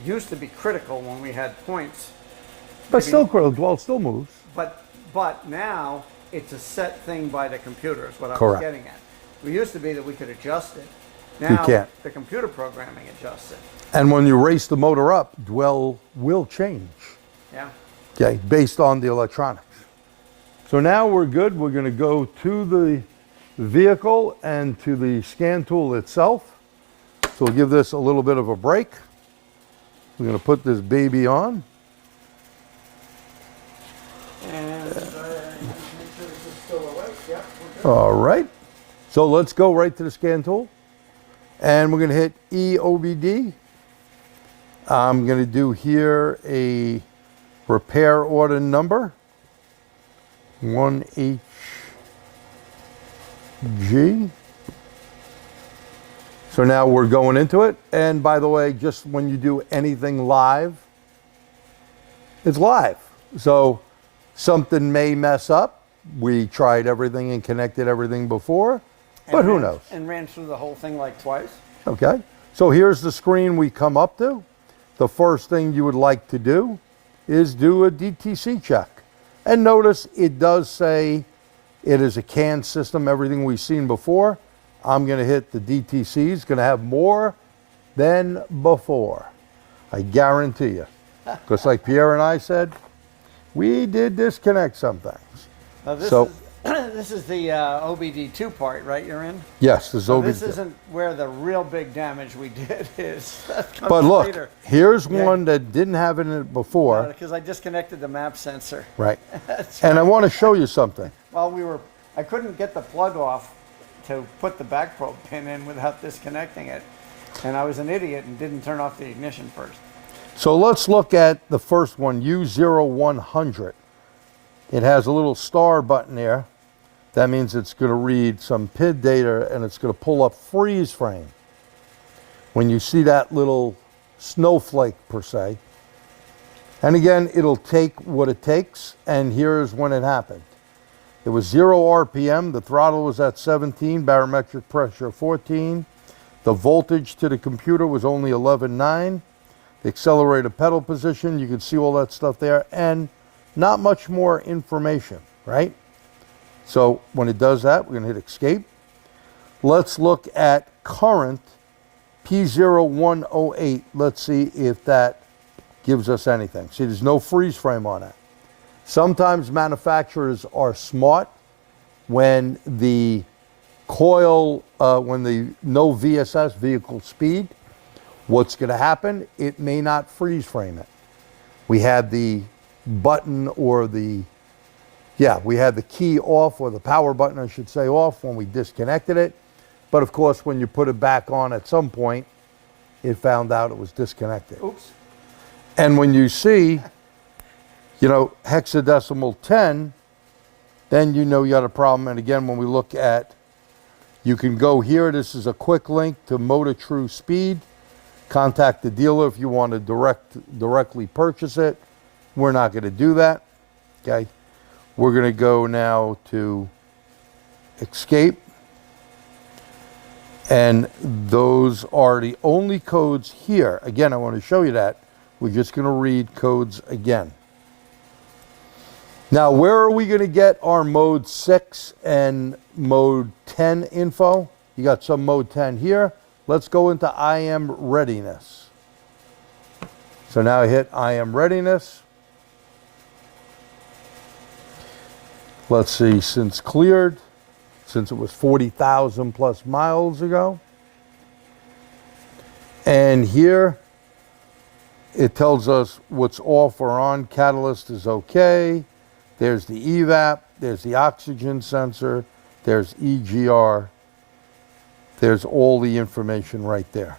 used to be critical when we had points, But still, dwell still moves. but now it's a set thing by the computer, is what I was Correct. getting at. It used to be that we could adjust it. You Now can't. the computer programming adjusts it. And when you race the motor up, dwell will change, Yeah. okay, based on the electronics. So now we're good. We're going to go to the vehicle and to the scan tool itself. So we'll give this a little bit of a break. We're going to put this baby on. And make sure this is still awake. Yep. We're good. All right. So let's go right to the scan tool. And we're going to hit EOBD. I'm going to do here a repair order number. 1HG. So now we're going into it. And by the way, just when you do anything live, it's live. So something may mess up. We tried everything and connected everything before, but who knows? And ran through the whole thing like twice. Okay. So here's the screen we come up to. The first thing you would like to do is do a DTC check. And notice it does say it is a CAN system, everything we've seen before. I'm going to hit the DTC. It's going to have more than before. I guarantee you. Because like Pierre and I said, we did disconnect some things. Now this So- is this is the OBD2 part, right? You're in. Yes, this is So OBD. this isn't where the real big damage we did is. That comes But look, later. here's Yeah. one that didn't have it in it before. Because I disconnected the map sensor. Right. And I want to show you something. While I couldn't get the plug off to put the back probe pin in without disconnecting it. And I was an idiot and didn't turn off the ignition first. So let's look at the first one, U0100. It has a little star button there. That means it's going to read some PID data and it's going to pull up freeze frame. When you see that little snowflake per se. And again, it'll take what it takes, and here's when it happened. It was 0 RPM, the throttle was at 17, barometric pressure 14. The voltage to the computer was only 11.9. The accelerator pedal position, you can see all that stuff there, and not much more information, right? So when it does that, we're going to hit escape. Let's look at current P0108. Let's see if that gives us anything. See, there's no freeze frame on it. Sometimes manufacturers are smart when the coil, when the no VSS, vehicle speed, what's going to happen? It may not freeze frame it. We had the button or the, we had the key off, or the power button, I should say, off when we disconnected it. But of course, when you put it back on at some point, it found out it was disconnected. Oops. And when you see, hexadecimal 10, then you know you got a problem. And again, when we look at, you can go here. This is a quick link to Motor True Speed. Contact the dealer if you want to directly purchase it. We're not going to do that. Okay. We're going to go now to escape. And those are the only codes here. Again, I want to show you that. We're just going to read codes again. Now, where are we going to get our mode 6 and mode 10 info? You got some mode 10 here. Let's go into IM readiness. So now I hit IM readiness. Let's see, since cleared, since it was 40,000 plus miles ago. And here it tells us what's off or on. Catalyst is okay. There's the EVAP, there's the oxygen sensor, there's EGR. There's all the information right there.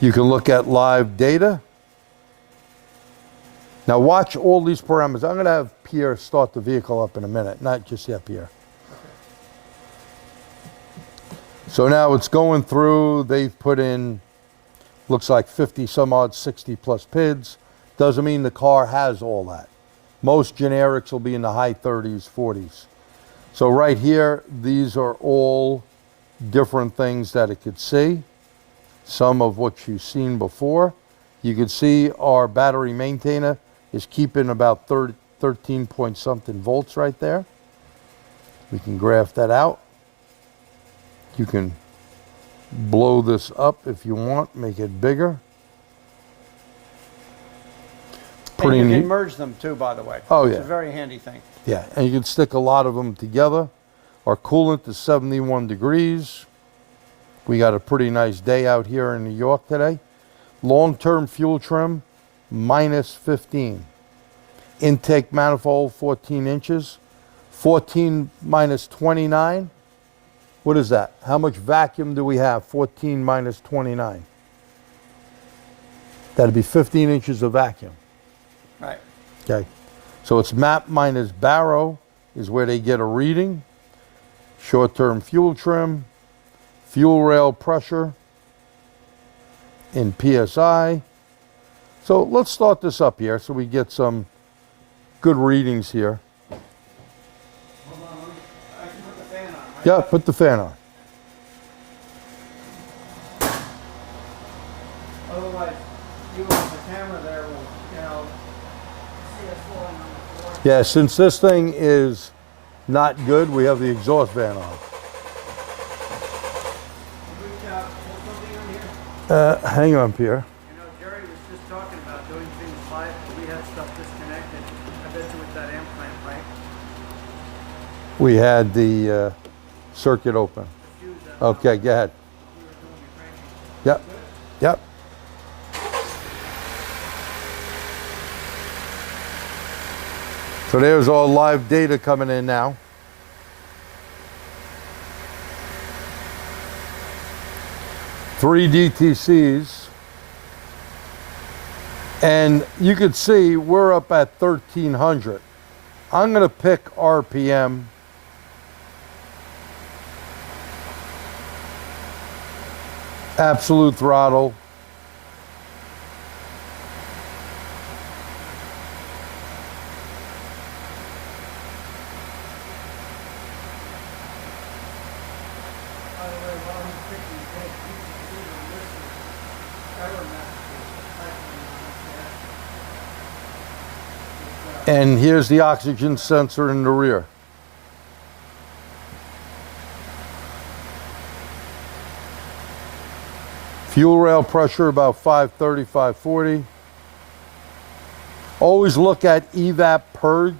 You can look at live data. Now watch all these parameters. I'm going to have Pierre start the vehicle up in a minute, not just yet, Pierre. So now it's going through. They've put in, looks like 50 some odd, 60 plus PIDs. Doesn't mean the car has all that. Most generics will be in the high 30s, 40s. So right here, these are all different things that it could see. Some of what you've seen before. You can see our battery maintainer is keeping about 13 point something volts right there. We can graph that out. You can blow this up if you want, make it bigger. And you neat. can merge them too, by the way. Oh, It's yeah. a very handy thing. Yeah, and you can stick a lot of them together. Our coolant is 71 degrees. We got a pretty nice day out here in New York today. Long-term fuel trim, minus 15. Intake manifold, 14 inches. 14 minus 29. What is that? How much vacuum do we have? 14 minus 29. That'd be 15 inches of vacuum. Right. Okay. So it's map minus baro is where they get a reading. Short-term fuel trim, fuel rail pressure in PSI. So let's start this up here so we get some good readings here. Hold on, I can put the fan on, right? Yeah, put the fan on. Otherwise, you on the camera there will, see us falling on the floor. Yeah, since this thing is not good, we have the exhaust fan on. Can we pull something on here? Hang on, Pierre. Jerry was just talking about doing things live. Do we have stuff We had the circuit open. Okay, go ahead. Yep, yep. So there's all live data coming in now. Three DTCs. And you can see we're up at 1300. I'm going to pick RPM. Absolute throttle. And here's the oxygen sensor in the rear. Fuel rail pressure about 530, 540. Always look at evap purge.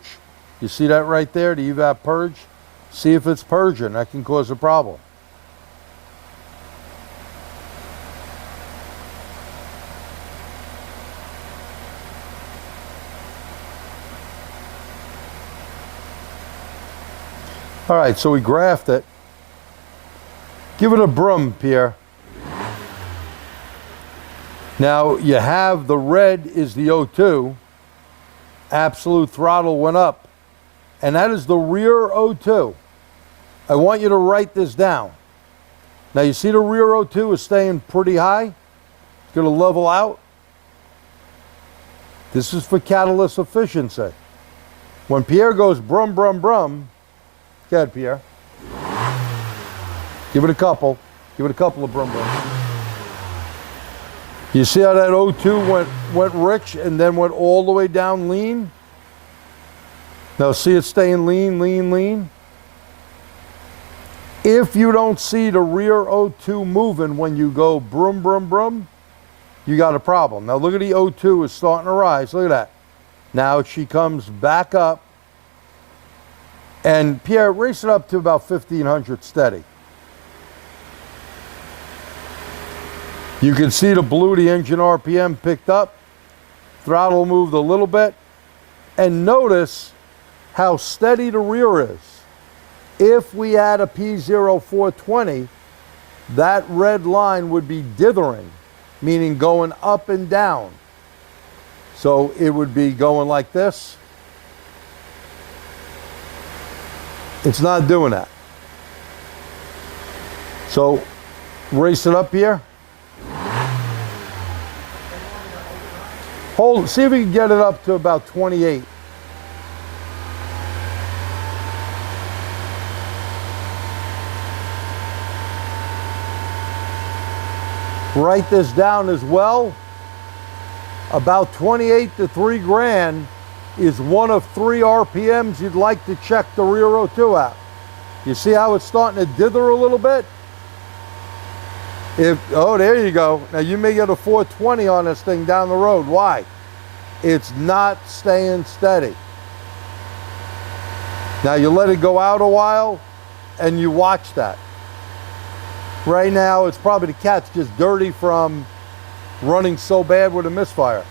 You see that right there, the evap purge? See if it's purging, that can cause a problem. All right, so we graphed it. Give it a brum, Pierre. Now you have the red is the O2. Absolute throttle went up. And that is the rear O2. I want you to write this down. Now you see the rear O2 is staying pretty high. It's going to level out. This is for catalyst efficiency. When Pierre goes brum, brum, brum, go ahead, Pierre. Give it a couple. Give it a couple of brum brums. You see how that O2 went rich and then went all the way down lean? Now see it staying lean, lean, lean? If you don't see the rear O2 moving when you go brum, brum, brum, you got a problem. Now look at the O2 is starting to rise. Look at that. Now she comes back up. And Pierre, race it up to about 1500 steady. You can see the blue, the engine RPM picked up. Throttle moved a little bit. And notice how steady the rear is. If we had a P0420, that red line would be dithering, meaning going up and down. So it would be going like this. It's not doing that. So race it up here. Hold, see if we can get it up to about 28. Write this down as well. About 28 to 3 grand is one of 3 RPMs you'd like to check the rear O2 out. You see how it's starting to dither a little bit? Oh, there you go. Now you may get a 420 on this thing down the road. Why? It's not staying steady. Now you let it go out a while and you watch that. Right now it's probably the cat's just dirty from running so bad with a misfire.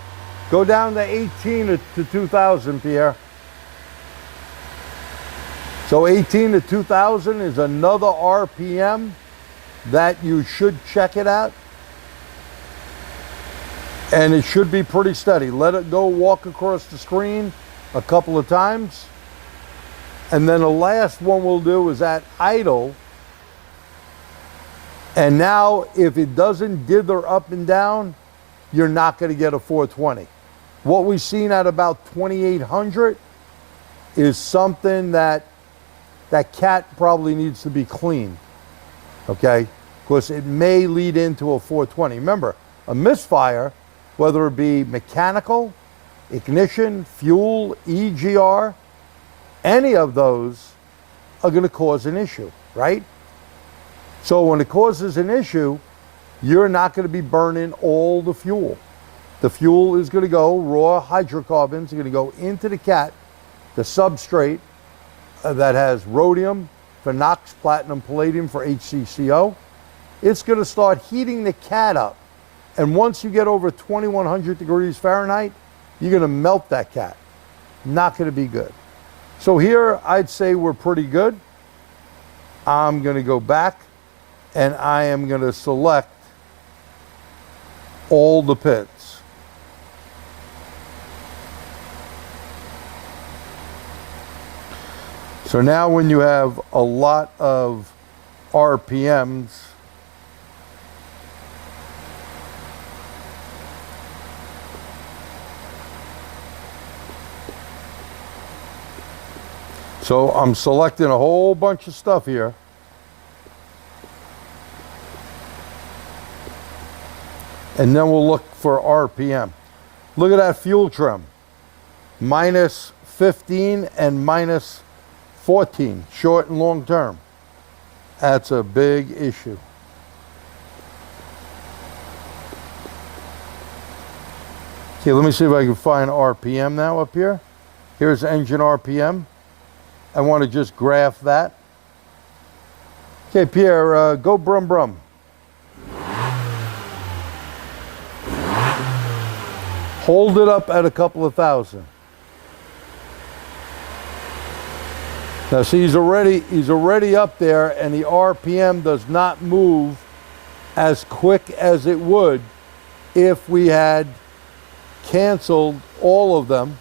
Go down to 18 to 2000, Pierre. So 18 to 2000 is another RPM that you should check it at. And it should be pretty steady. Let it go walk across the screen a couple of times. And then the last one we'll do is at idle. And now if it doesn't dither up and down, you're not going to get a 420. What we've seen at about 2800 is something that cat probably needs to be cleaned, okay? Because it may lead into a 420. Remember, a misfire, whether it be mechanical, ignition, fuel, EGR, any of those are going to cause an issue, right? So when it causes an issue, you're not going to be burning all the fuel. The fuel is going to go, raw hydrocarbons are going to go into the cat, the substrate, that has rhodium for NOx, platinum, palladium for HCCO. It's going to start heating the cat up. And once you get over 2100 degrees Fahrenheit, you're going to melt that cat. Not going to be good. So here, I'd say we're pretty good. I'm going to go back and I am going to select all the pins. So now when you have a lot of RPMs, so I'm selecting a whole bunch of stuff here. And then we'll look for RPM. Look at that fuel trim. Minus 15 and minus 14, short and long term. That's a big issue. Okay, let me see if I can find RPM now up here. Here's engine RPM. I want to just graph that. Okay, Pierre, go brum brum. Hold it up at a couple of thousand. Now see, he's already up there, and the RPM does not move as quick as it would if we had canceled all of them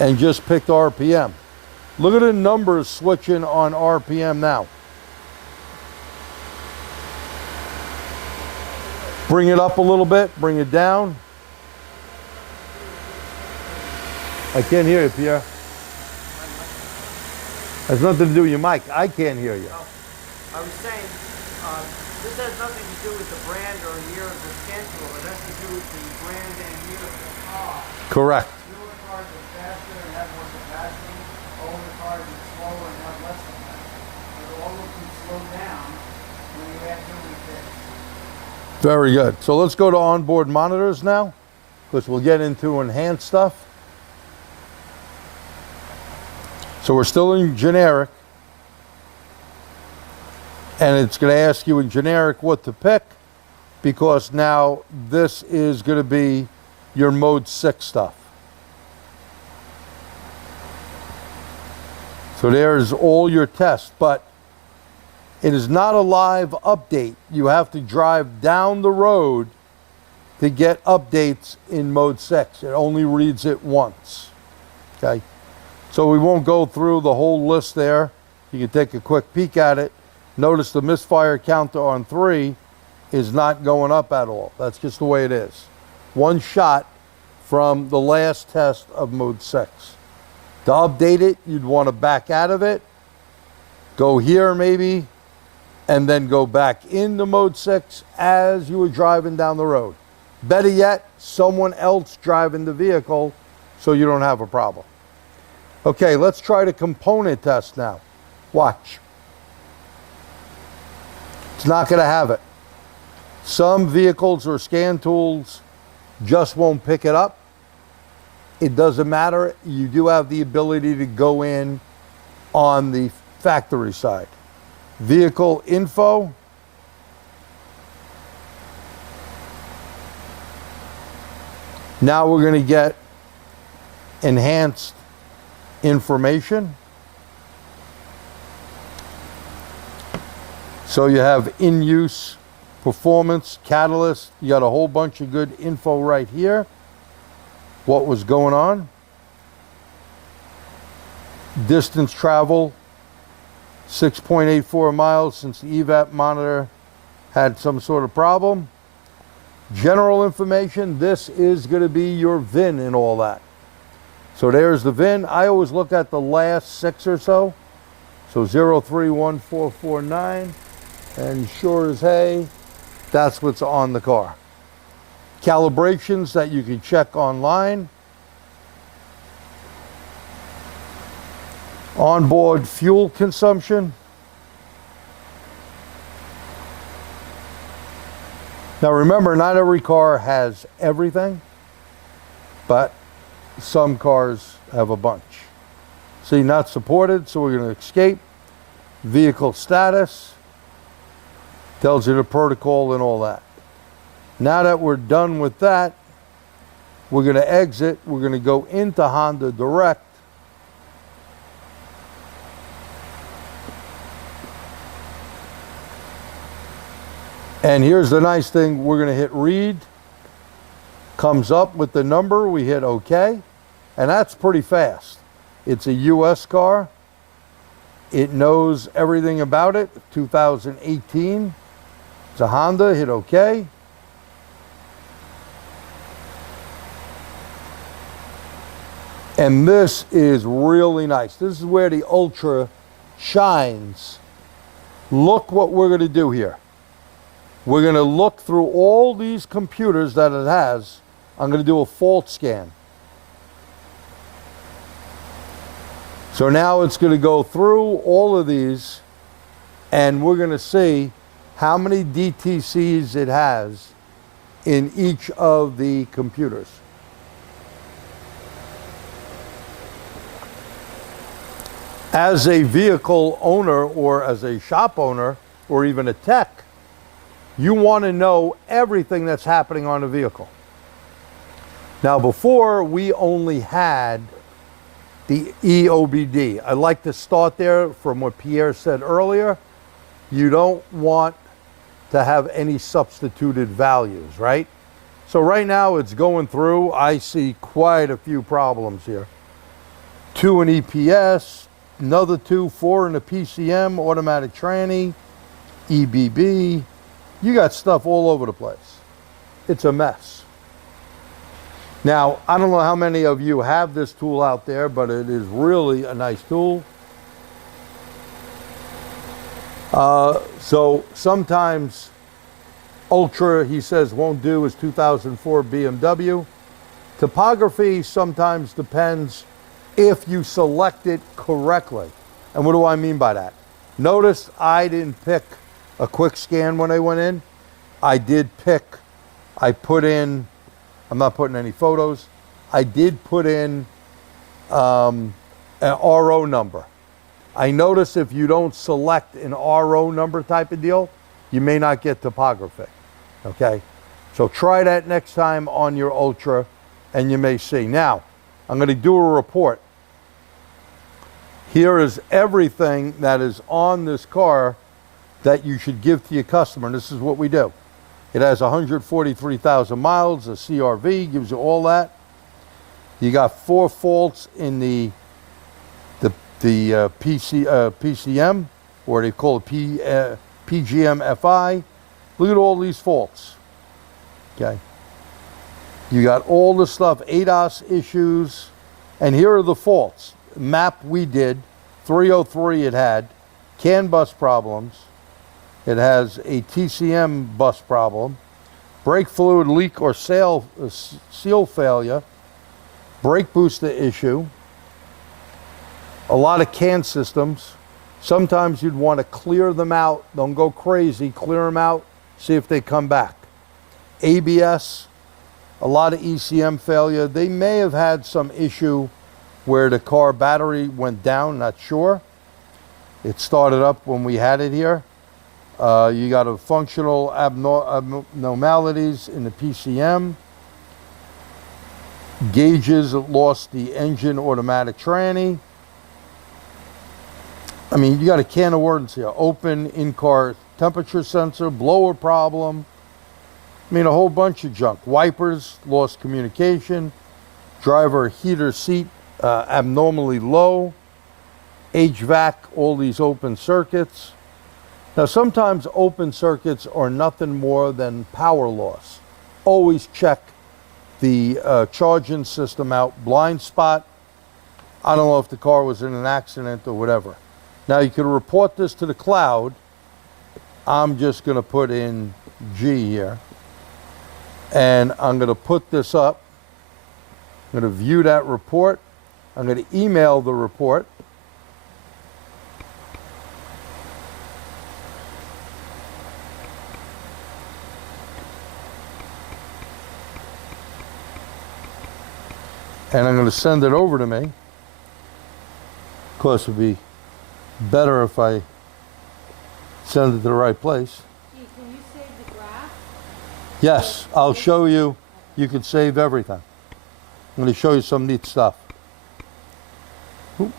and just picked RPM. Look at the numbers switching on RPM now. Bring it up a little bit, bring it down. I can't hear you, Pierre. Has nothing to do with your mic. I can't hear you. Oh, I was saying, this has nothing to do with the brand or year of the schedule. It has to do with the brand and year of the car. Correct. Newer cars are faster and have more capacity. Older cars are slower and have less capacity. They're all looking slow down when you add new bits. Very good. So let's go to onboard monitors now, because we'll get into enhanced stuff. So we're still in generic, and it's going to ask you in generic what to pick, because now this is going to be your mode 6 stuff. So there's all your tests, but it is not a live update. You have to drive down the road to get updates in mode 6. It only reads it once. Okay? So we won't go through the whole list there. You can take a quick peek at it. Notice the misfire counter on 3 is not going up at all. That's just the way it is. One shot from the last test of mode 6. To update it, you'd want to back out of it, go here maybe, and then go back into mode 6 as you were driving down the road. Better yet, someone else driving the vehicle so you don't have a problem. Okay, let's try the component test now. Watch. It's not going to have it. Some vehicles or scan tools just won't pick it up. It doesn't matter. You do have the ability to go in on the factory side. Vehicle info. Now we're going to get enhanced information. So you have in-use performance, catalyst. You got a whole bunch of good info right here. What was going on. Distance travel, 6.84 miles since the EVAP monitor had some sort of problem. General information, this is going to be your VIN and all that. So there's the VIN. I always look at the last 6 or so. So 031449, and sure as hey, that's what's on the car. Calibrations that you can check online. Onboard fuel consumption. Now remember, not every car has everything, but some cars have a bunch. See, not supported, so we're going to escape. Vehicle status. Tells you the protocol and all that. Now that we're done with that, we're going to exit. We're going to go into Honda Direct. And here's the nice thing. We're going to hit read. Comes up with the number. We hit OK. And that's pretty fast. It's a US car. It knows everything about it. 2018. It's a Honda. Hit OK. And this is really nice. This is where the Ultra shines. Look what we're going to do here. We're going to look through all these computers that it has. I'm going to do a fault scan. So now it's going to go through all of these, and we're going to see how many DTCs it has in each of the computers. As a vehicle owner or as a shop owner or even a tech, you want to know everything that's happening on a vehicle. Now, before we only had the EOBD. I like to start there from what Pierre said earlier. You don't want to have any substituted values, right? So right now it's going through. I see quite a few problems here. 2 in EPS, another 2, 4 in the PCM, automatic tranny, EBB. You got stuff all over the place. It's a mess. Now, I don't know how many of you have this tool out there, but it is really a nice tool. So sometimes Ultra, he says, won't do his 2004 BMW. Topography sometimes depends if you select it correctly. And what do I mean by that? Notice I didn't pick a quick scan when I went in. I put in, I'm not putting any photos. I did put in an RO number. I notice if you don't select an RO number type of deal, you may not get topography, okay? So try that next time on your Ultra and you may see. Now, I'm gonna do a report. Here is everything that is on this car that you should give to your customer, and this is what we do. It has 143,000 miles, a CRV, gives you all that. You got 4 faults in the PCM, or they call it PGM-FI. Look at all these faults, okay? You got all the stuff, ADAS issues, and here are the faults. Map we did, 303 it had, CAN bus problems. It has a TCM bus problem, brake fluid leak or seal failure, brake booster issue, a lot of CAN systems. Sometimes you'd want to clear them out. Don't go crazy, clear them out, see if they come back. ABS, a lot of ECM failure. They may have had some issue where the car battery went down, not sure. It started up when we had it here. You got a functional abnormalities in the PCM. Gauges lost the engine automatic tranny. I mean, you got a can of worms here. Open in-car temperature sensor, blower problem. I mean, a whole bunch of junk. Wipers, lost communication. Driver heater seat abnormally low. HVAC, all these open circuits. Now, sometimes open circuits are nothing more than power loss. Always check the charging system out. Blind spot. I don't know if the car was in an accident or whatever. Now, you can report this to the cloud. I'm just going to put in G here. And I'm going to put this up. I'm going to view that report. I'm going to email the report. And I'm going to send it over to me. course, it'd be better if I send it to the right place. Gee, can you save the graph? Yes, I'll show you. You can save everything. I'm going to show you some neat stuff. Of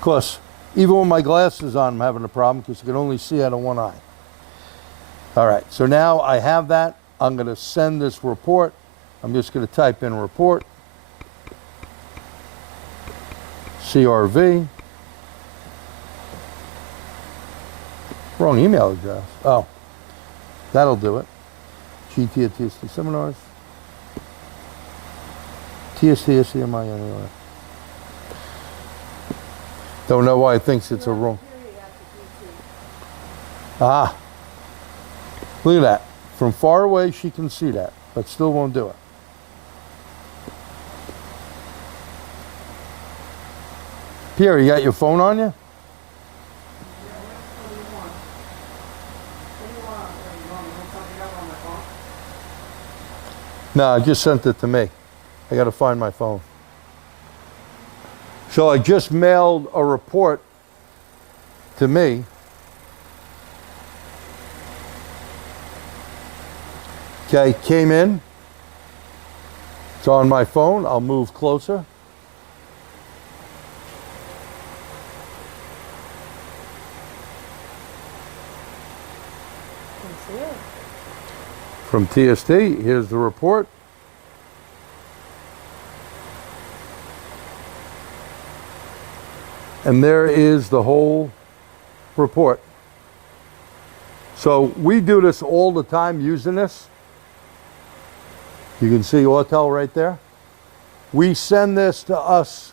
course, even with my glasses on, I'm having a problem because I can only see out of one eye. All right, so now I have that. I'm going to send this report. I'm just going to type in report. CRV. Wrong email address. Oh, that'll do it. GT at TST seminars. TST, SCMI, anyway. Don't know why it thinks it's a wrong. Ah, look at that. From far away, she can see that, but still won't do it. Pierre, you got your phone on you? No, I just sent it to me. I got to find my phone. So I just mailed a report to me. Okay, came in. It's on my phone. I'll move closer. From TST, here's the report. And there is the whole report. So we do this all the time using this. You can see Autel right there. We send this to us,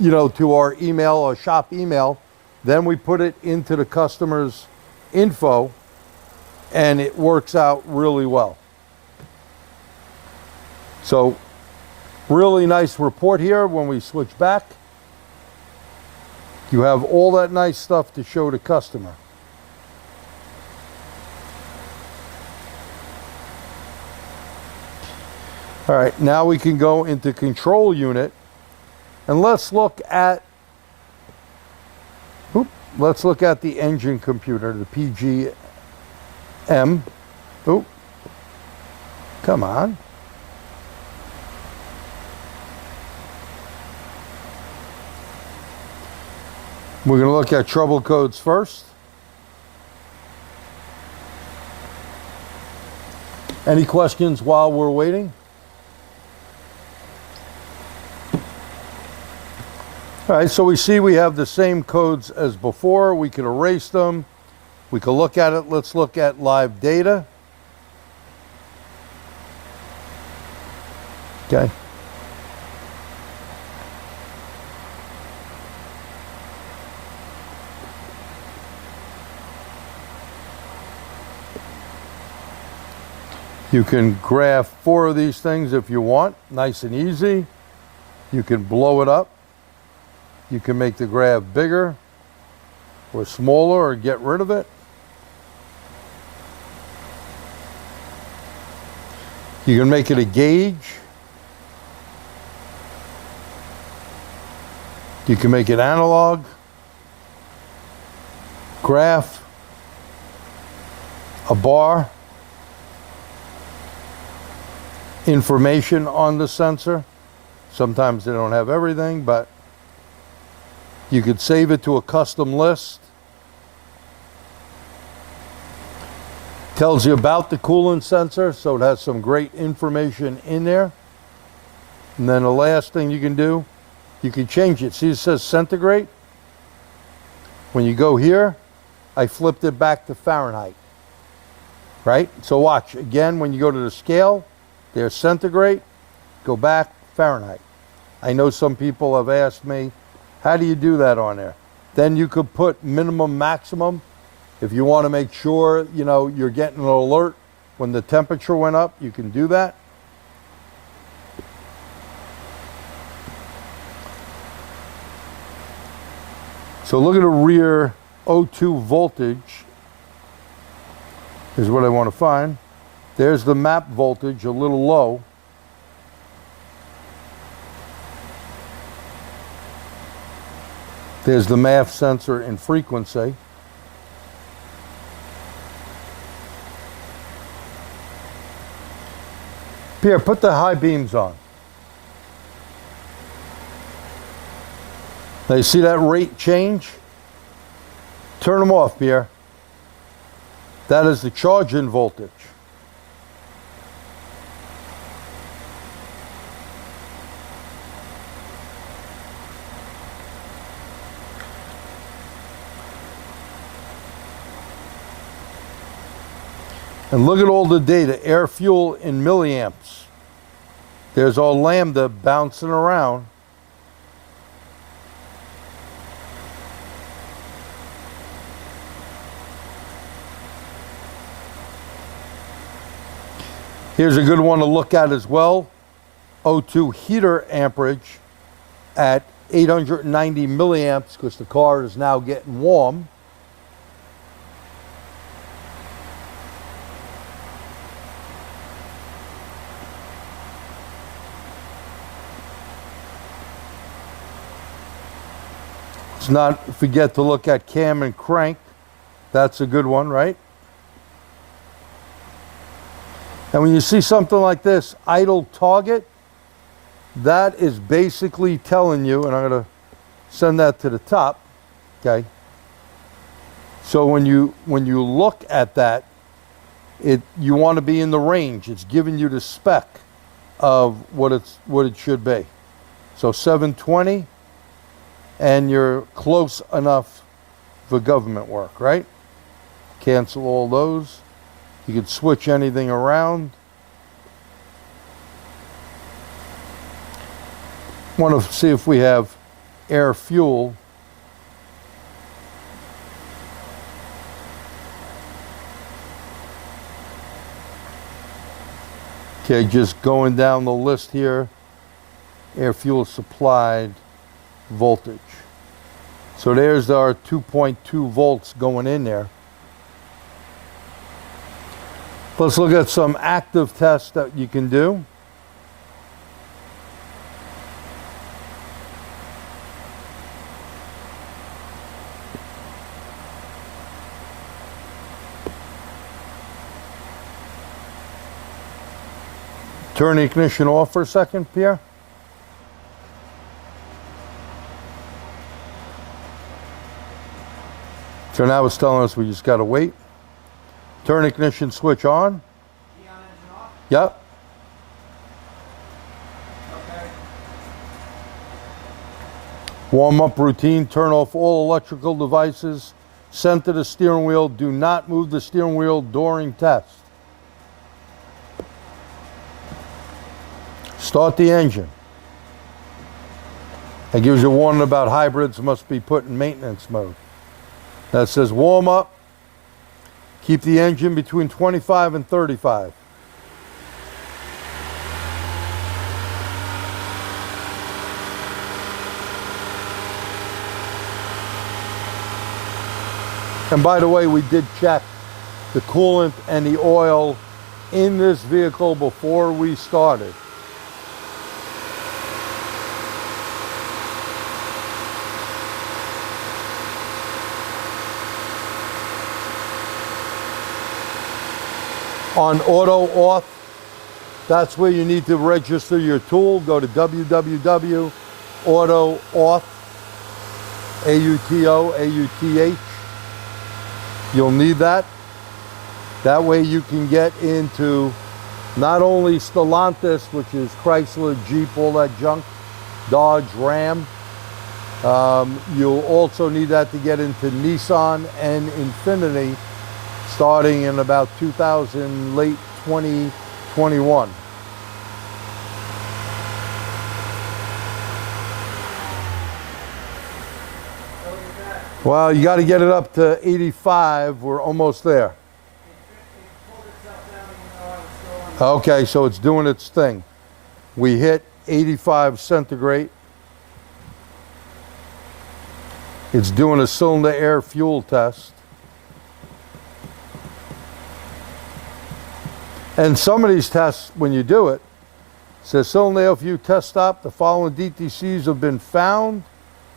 you know, to our email or shop email. Then we put it into the customer's info, and it works out really well. So really nice report here. When we switch back, you have all that nice stuff to show the customer. All right, now we can go into control unit, and let's look at the engine computer, the PGM. Oh, come on. We're going to look at trouble codes first. Any questions while we're waiting? All right, so we see we have the same codes as before. We can erase them. We can look at it. Let's look at live data. Okay. You can graph 4 of these things if you want, nice and easy. You can blow it up. You can make the graph bigger or smaller or get rid of it. You can make it a gauge. You can make it analog, graph, a bar, information on the sensor. Sometimes they don't have everything, but you could save it to a custom list. Tells you about the coolant sensor, so it has some great information in there. And then the last thing you can do, you can change it. See, it says centigrade. When you go here, I flipped it back to Fahrenheit. Right? So watch, again, when you go to the scale, there's centigrade, go back, Fahrenheit. I know some people have asked me, how do you do that on there? Then you could put minimum, maximum. If you want to make sure, you know, you're getting an alert when the temperature went up, you can do that. So look at the rear O2 voltage is what I want to find. There's the map voltage, a little low. There's the MAF sensor and frequency. Pierre, put the high beams on. Now you see that rate change? Turn them off, Pierre. That is the charge-in voltage. And look at all the data, air, fuel in milliamps. There's all lambda bouncing around. Here's a good one to look at as well. O2 heater amperage at 890 milliamps because the car is now getting warm. Let's not forget to look at cam and crank. That's a good one, right? And when you see something like this, idle target, that is basically telling you, and I'm going to send that to the top, okay? So when you look at that, you want to be in the range. It's giving you the spec of what it should be. So 720, and you're close enough for government work, right? Cancel all those. You can switch anything around. Want to see if we have air fuel. Okay, just going down the list here. Air fuel supplied voltage. So there's our 2.2 volts going in there. Let's look at some active tests that you can do. Turn the ignition off for a second, Pierre. So now it's telling us we just got to wait. Turn ignition switch on. Key on engine off? Yep. Okay. Warm up routine. Turn off all electrical devices. Center the steering wheel. Do not move the steering wheel during test. Start the engine. It gives you a warning about hybrids must be put in maintenance mode. That says warm up. Keep the engine between 25 and 35. And by the way, we did check the coolant and the oil in this vehicle before we started. On auto auth, that's where you need to register your tool. Go to www.autoauth, AUTO, You'll need that. That way you can get into not only Stellantis, which is Chrysler, Jeep, all that junk, Dodge, Ram. You'll also need that to get into Nissan and Infiniti, starting in about 2000, late 2021. Well, you got to get it up to 85. We're almost there. Okay, so it's doing its thing. We hit 85 centigrade. It's doing a cylinder air fuel test. And some of these tests, when you do it, says cylinder air fuel test stop. The following DTCs have been found.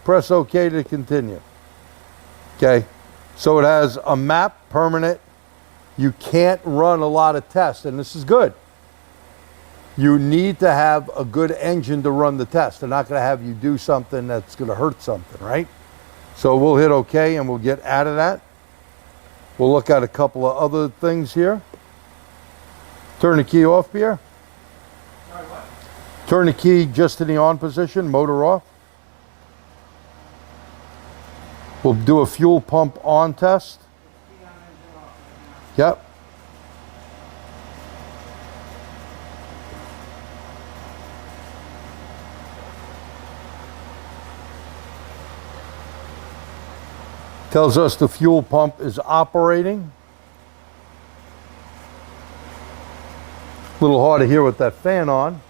press OK to continue. Okay, so it has a map, permanent. You can't run a lot of tests, and this is good. You need to have a good engine to run the test. They're not going to have you do something that's going to hurt something, right? So we'll hit OK and we'll get out of that. We'll look at a couple of other things here. Turn the key off, Pierre. Sorry, what? Turn the key just in the on position, motor off. We'll do a fuel pump on test. Yep. Tells us the fuel pump is operating. A little hard to hear with that fan on.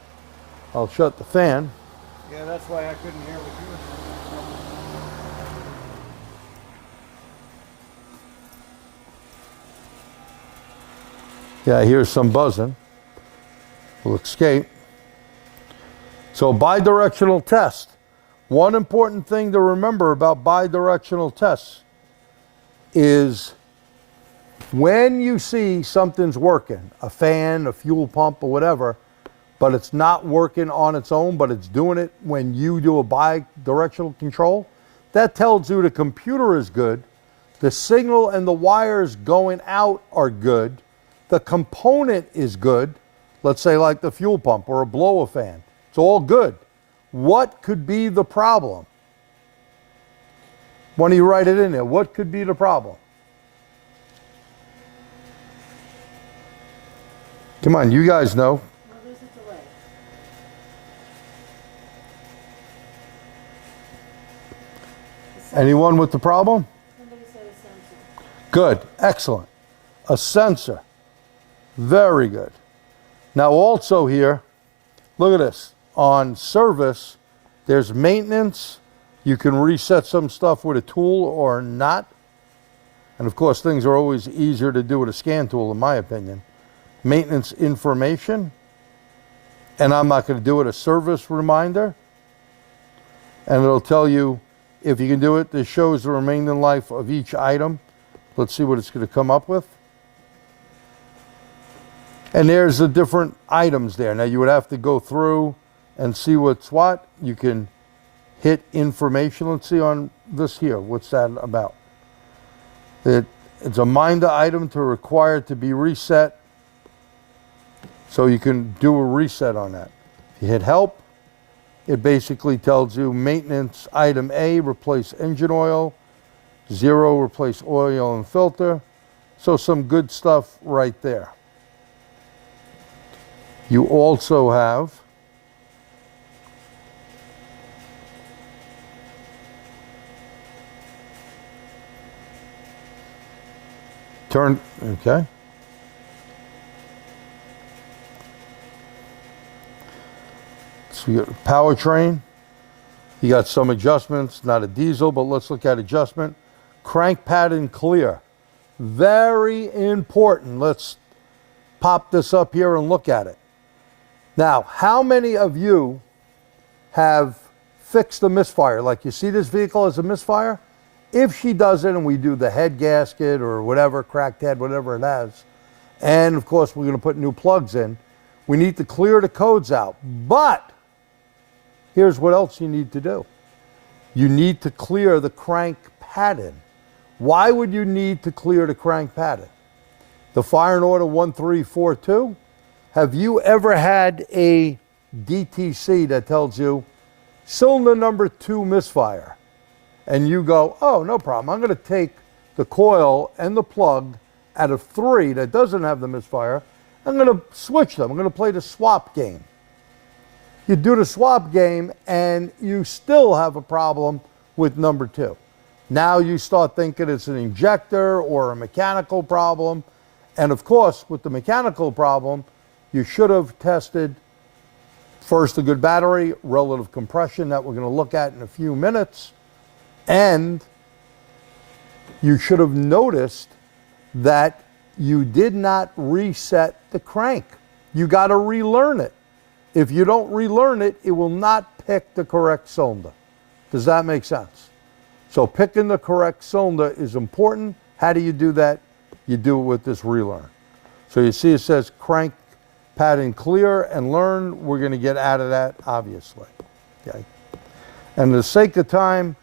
I'll shut the fan. Yeah, that's why I couldn't hear what you were saying. Yeah, I hear some buzzing. We'll escape. So bidirectional test. One important thing to remember about bidirectional tests is when you see something's working, a fan, a fuel pump, or whatever, but it's not working on its own, but it's doing it when you do a bidirectional control, that tells you the computer is good, the signal and the wires going out are good, the component is good, let's say like the fuel pump or a blower fan. It's all good. What could be the problem? Why don't you write it in there? What could be the problem? Come on, you guys know. Well, there's a delay. Anyone with the problem? Somebody said a sensor. Good, excellent. A sensor. Very good. Now also here, look at this. On service, there's maintenance. You can reset some stuff with a tool or not. And of course, things are always easier to do with a scan tool, in my opinion. Maintenance information. And I'm not going to do it, a service reminder. And it'll tell you if you can do it. This shows the remaining life of each item. Let's see what it's going to come up with. And there's the different items there. Now you would have to go through and see what's what. You can hit information. Let's see on this here. What's that about? It's a minder item to require to be reset. So you can do a reset on that. If you hit help, it basically tells you maintenance item A, replace engine oil. 0, replace oil and filter. So some good stuff right there. You also have okay. So you got powertrain. You got some adjustments, not a diesel, but let's look at adjustment. Crank pattern clear. Very important. Let's pop this up here and look at it. Now, how many of you have fixed a misfire? Like you see this vehicle as a misfire? If she does it and we do the head gasket or whatever, cracked head, whatever it has, and of course we're going to put new plugs in, we need to clear the codes out. But here's what else you need to do. You need to clear the crank pattern. Why would you need to clear the crank pattern? The fire and order 1342, have you ever had a DTC that tells you cylinder number 2 misfire? And you go, oh, no problem. I'm going to take the coil and the plug out of 3 that doesn't have the misfire. I'm going to switch them. I'm going to play the swap game. You do the swap game and you still have a problem with number 2. Now you start thinking it's an injector or a mechanical problem. And of course, with the mechanical problem, you should have tested first a good battery, relative compression that we're going to look at in a few minutes. And you should have noticed that you did not reset the crank. You got to relearn it. If you don't relearn it, it will not pick the correct cylinder. Does that make sense? So picking the correct cylinder is important. How do you do that? You do it with this relearn. So you see it says crank pattern clear and learn. We're going to get out of that, obviously. Okay. And for the sake of time,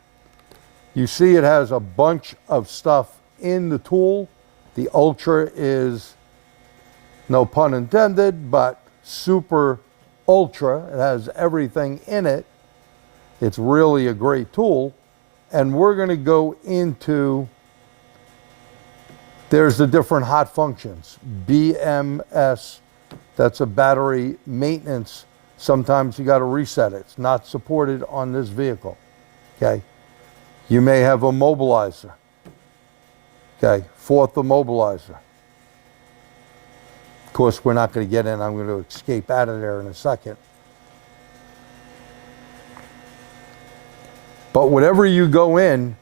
you see it has a bunch of stuff in the tool. The Ultra is, no pun intended, but super ultra. It has everything in it. It's really a great tool. And we're going to go into, there's the different hot functions. BMS, that's a battery maintenance. Sometimes you got to reset it. It's not supported on this vehicle. Okay. You may have a mobilizer. Okay. Fourth immobilizer. Of course, we're not going to get in. I'm going to escape out of there in a second. But whatever you go in,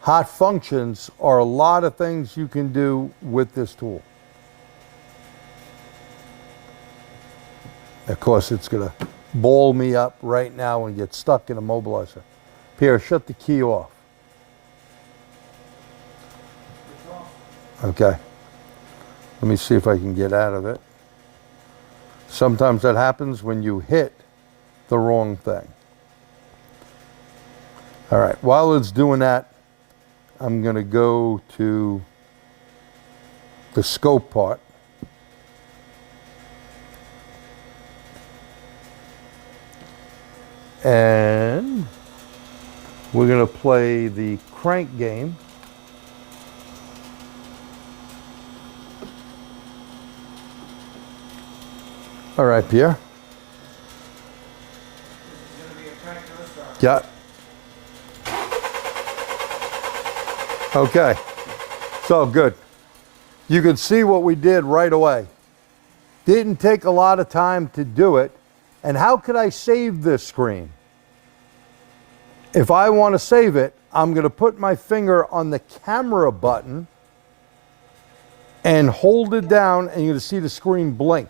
hot functions are a lot of things you can do with this tool. Of course, it's going to ball me up right now and get stuck in a mobilizer. Pierre, shut the key off. Okay. Let me see if I can get out of it. Sometimes that happens when you hit the wrong thing. All right, while it's doing that, I'm going to go to the scope part. And we're going to play the crank game. All right, Pierre. Yeah. Okay, so good. You can see what we did right away. Didn't take a lot of time to do it. And how could I save this screen? If I want to save it, I'm going to put my finger on the camera button and hold it down, and you're going to see the screen blink.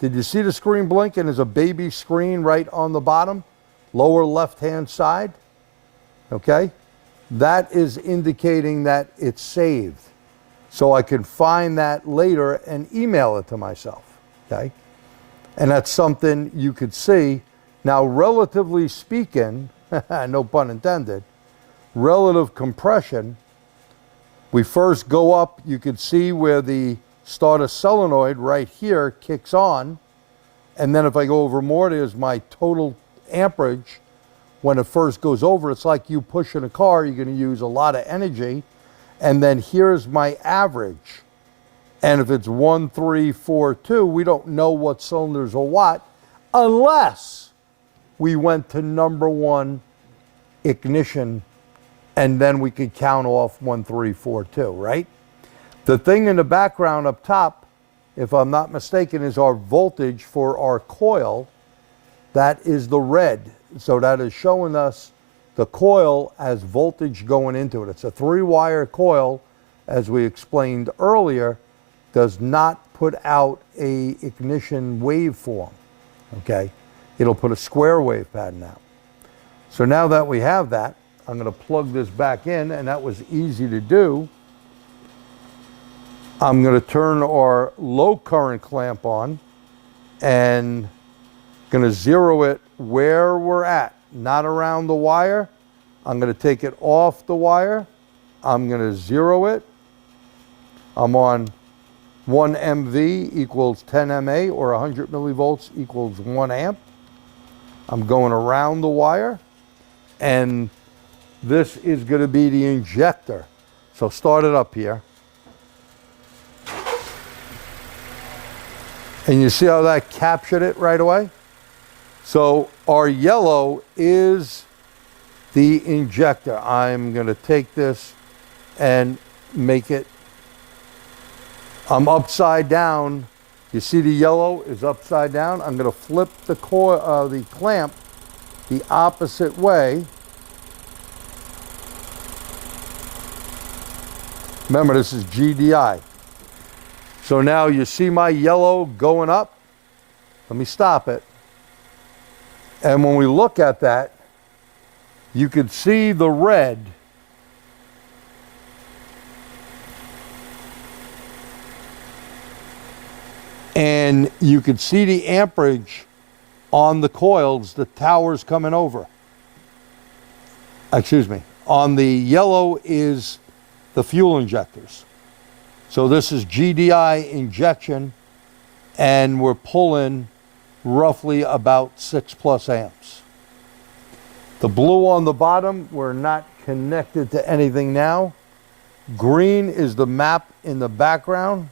Did you see the screen blink? And there's a baby screen right on the bottom, lower left-hand side. Okay? That is indicating that it's saved. So I can find that later and email it to myself. Okay? And that's something you could see. Now, relatively speaking, no pun intended, relative compression, we first go up, you can see where the starter solenoid right here kicks on. And then if I go over more, there's my total amperage. When it first goes over, it's like you pushing a car, you're going to use a lot of energy. And then here's my average. And if it's 1, 3, 4, 2, we don't know what cylinders are what unless we went to number 1 ignition, and then we could count off 1, 3, 4, 2, right? The thing in the background up top, if I'm not mistaken, is our voltage for our coil. That is the red. So that is showing us the coil as voltage going into it. It's a 3-wire coil, as we explained earlier, does not put out a ignition waveform, okay? It'll put a square wave pattern out. So now that we have that, I'm going to plug this back in, and that was easy to do. I'm going to turn our low current clamp on and going to zero it where we're at, not around the wire. I'm going to take it off the wire. I'm going to zero it. I'm on 1 MV equals 10 MA, or 100 millivolts equals 1 amp. I'm going around the wire, and this is going to be the injector. So start it up here. And you see how that captured it right away? So our yellow is the injector. I'm going to take this and make it, I'm upside down. You see the yellow is upside down. I'm going to flip the coil, the clamp the opposite way. Remember, this is GDI. So now you see my yellow going up. Let me stop it. And when we look at that, you could see the red and you could see the amperage on the coils, the towers coming over. Excuse me. On the yellow is the fuel injectors. So this is GDI injection, and we're pulling roughly about 6+ amps. The blue on the bottom, we're not connected to anything now. Green is the map in the background.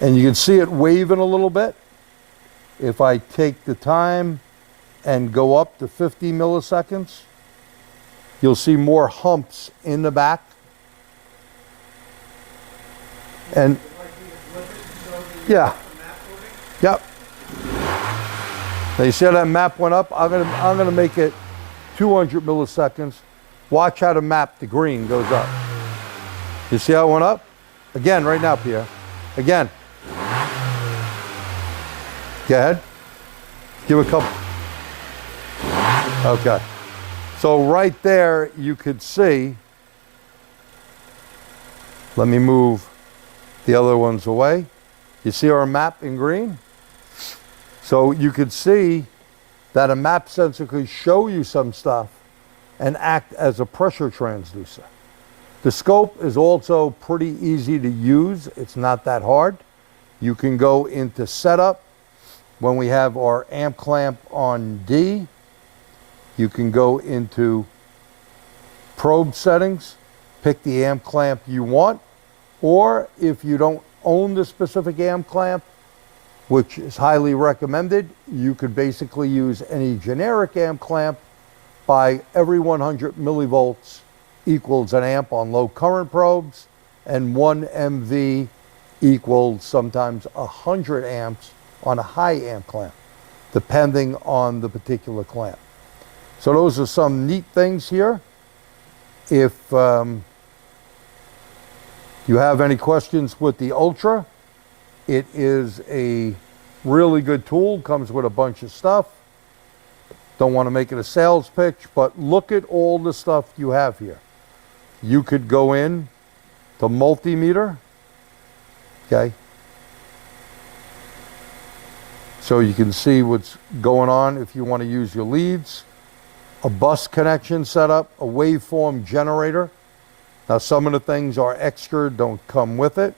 And you can see it waving a little bit. If I take the time and go up to 50 milliseconds, you'll see more humps in the back. And yeah, yep. Now you see how that map went up? I'm gonna make it 200 milliseconds. Watch how the map, the green, goes up. You see how it went up? Again, right now, Pierre. Again. Go ahead. Give a couple. Okay. So right there, you could see. Let me move the other ones away. You see our map in green? So you could see that a map sensor could show you some stuff and act as a pressure transducer. The scope is also pretty easy to use. It's not that hard. You can go into setup. When we have our amp clamp on D, you can go into probe settings, pick the amp clamp you want, or if you don't own the specific amp clamp, which is highly recommended, you could basically use any generic amp clamp. By every 100 millivolts equals an amp on low current probes, and 1 MV equals sometimes 100 amps on a high amp clamp, depending on the particular clamp. So those are some neat things here. If you have any questions with the Ultra, it is a really good tool, comes with a bunch of stuff. Don't want to make it a sales pitch, but look at all the stuff you have here. You could go in to multimeter, okay? So you can see what's going on if you want to use your leads. A bus connection setup, a waveform generator. Now some of the things are extra, don't come with it.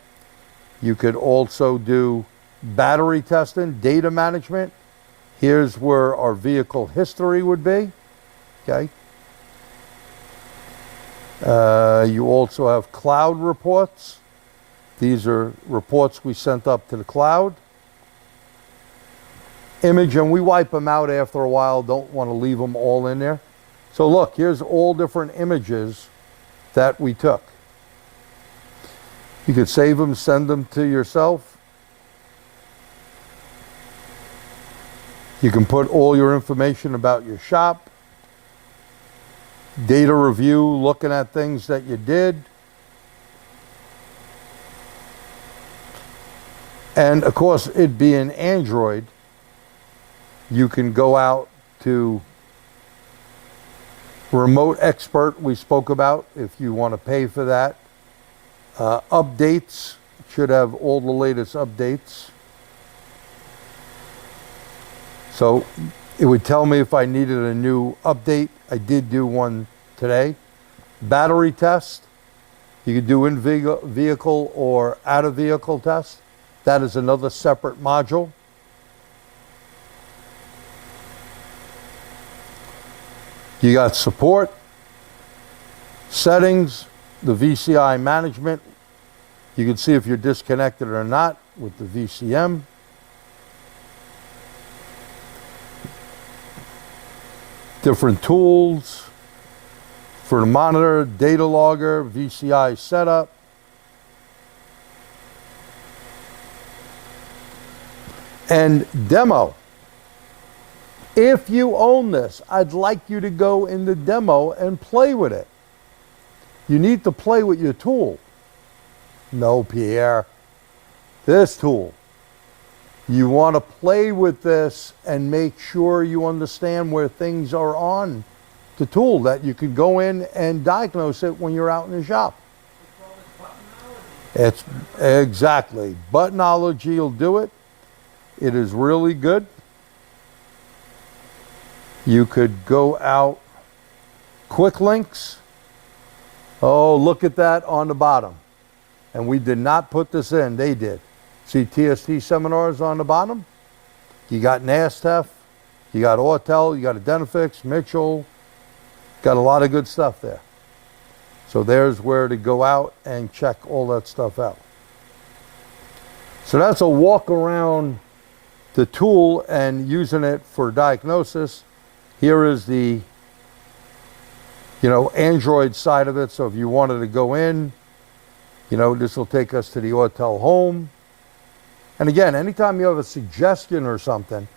You could also do battery testing, data management. Here's where our vehicle history would be, okay? You also have cloud reports. These are reports we sent up to the cloud. Image, and we wipe them out after a while, don't want to leave them all in there. So look, here's all different images that we took. You could save them, send them to yourself. You can put all your information about your shop. Data review, looking at things that you did. And of course, it being Android, you can go out to Remote Expert we spoke about if you want to pay for that. Updates, should have all the latest updates. So it would tell me if I needed a new update. I did do one today. Battery test, you could do in vehicle or out of vehicle test. That is another separate module. You got support, settings, the VCI management. You can see if you're disconnected or not with the VCM. Different tools for the monitor, data logger, VCI setup. And demo. If you own this, I'd like you to go in the demo and play with it. You need to play with your tool. No, Pierre. This tool. You want to play with this and make sure you understand where things are on the tool, that you can go in and diagnose it when you're out in the shop. It's exactly. Buttonology will do it. It is really good. You could go out. Quick links. Oh, look at that on the bottom. And we did not put this in, they did. See TST seminars on the bottom? You got NASTF, you got Autel, you got Identifix, Mitchell, got a lot of good stuff there. So there's where to go out and check all that stuff out. So that's a walk around the tool and using it for diagnosis. Here is the, Android side of it. So if you wanted to go in, this will take us to the Autel home. And again, anytime you have a suggestion or something,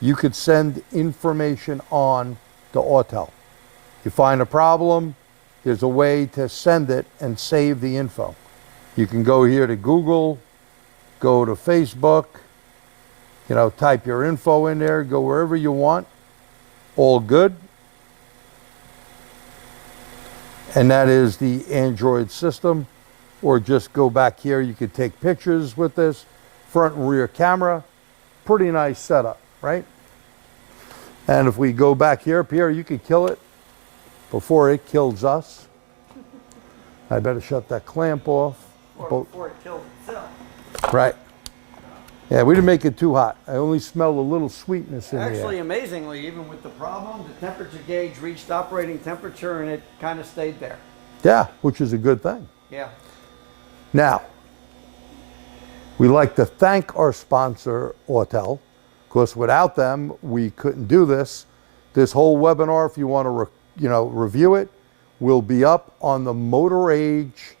you could send information on to Autel. You find a problem, there's a way to send it and save the info. You can go here to Google, go to Facebook, type your info in there, go wherever you want, all good. And that is the Android system. Or just go back here, you could take pictures with this, front and rear camera. Pretty nice setup, right? And if we go back here, Pierre, you could kill it before it kills us. I better shut that clamp off. Or before it kills itself. Right. Yeah, we didn't make it too hot. I only smell a little sweetness in here. Actually, amazingly, even with the problem, the temperature gauge reached operating temperature and it kind of stayed there. Yeah, which is a good thing. Yeah. Now, we like to thank our sponsor, Autel, because without them, we couldn't do this. This whole webinar, if you want to review it, will be up on the Motor Age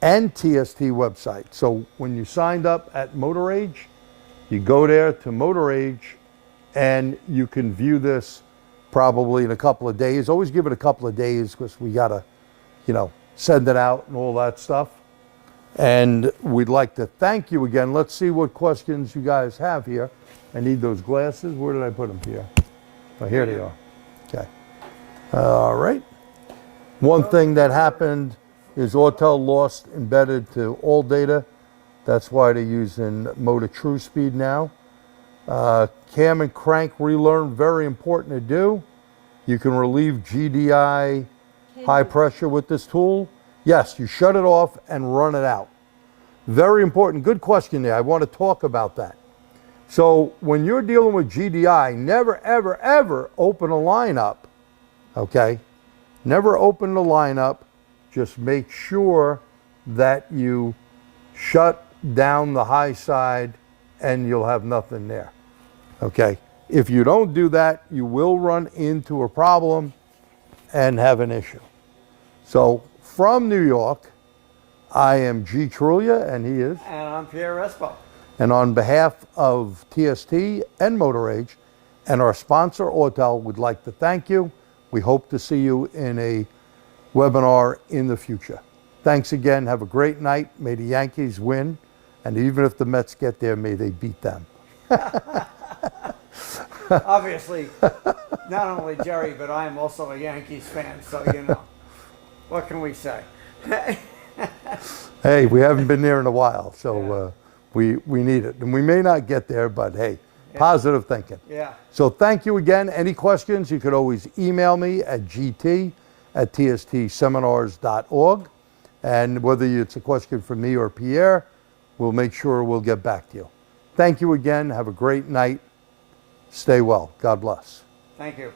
and TST website. So when you signed up at Motor Age, you go there to Motor Age and you can view this probably in a couple of days. Always give it a couple of days because we got to, send it out and all that stuff. And we'd like to thank you again. Let's see what questions you guys have here. I need those glasses. Where did I put them here? Oh, here they are. Okay. All right. One thing that happened is Autel lost embedded to all data. That's why they're using motor true speed now. Cam and crank relearn, very important to do. You can relieve GDI high pressure with this tool. Yes, you shut it off and run it out. Very important. Good question there. I want to talk about that. So when you're dealing with GDI, never, ever, ever open a lineup, okay? Never open the lineup. Just make sure that you shut down the high side and you'll have nothing there, okay? If you don't do that, you will run into a problem and have an issue. So from New York, I am G. Truglia, and he is. And I'm Pierre Respaut. And on behalf of TST and Motor Age and our sponsor, Autel, would like to thank you. We hope to see you in a webinar in the future. Thanks again. Have a great night. May the Yankees win. And even if the Mets get there, may they beat them. Obviously, not only Jerry, but I am also a Yankees fan, so what can we say? Hey, we haven't been there in a while, so we need it. And we may not get there, but hey, positive thinking. Yeah. So thank you again. Any questions, you could always email me at gt@tstseminars.org. And whether it's a question for me or Pierre, we'll make sure we'll get back to you. Thank you again. Have a great night. Stay well. God bless. Thank you.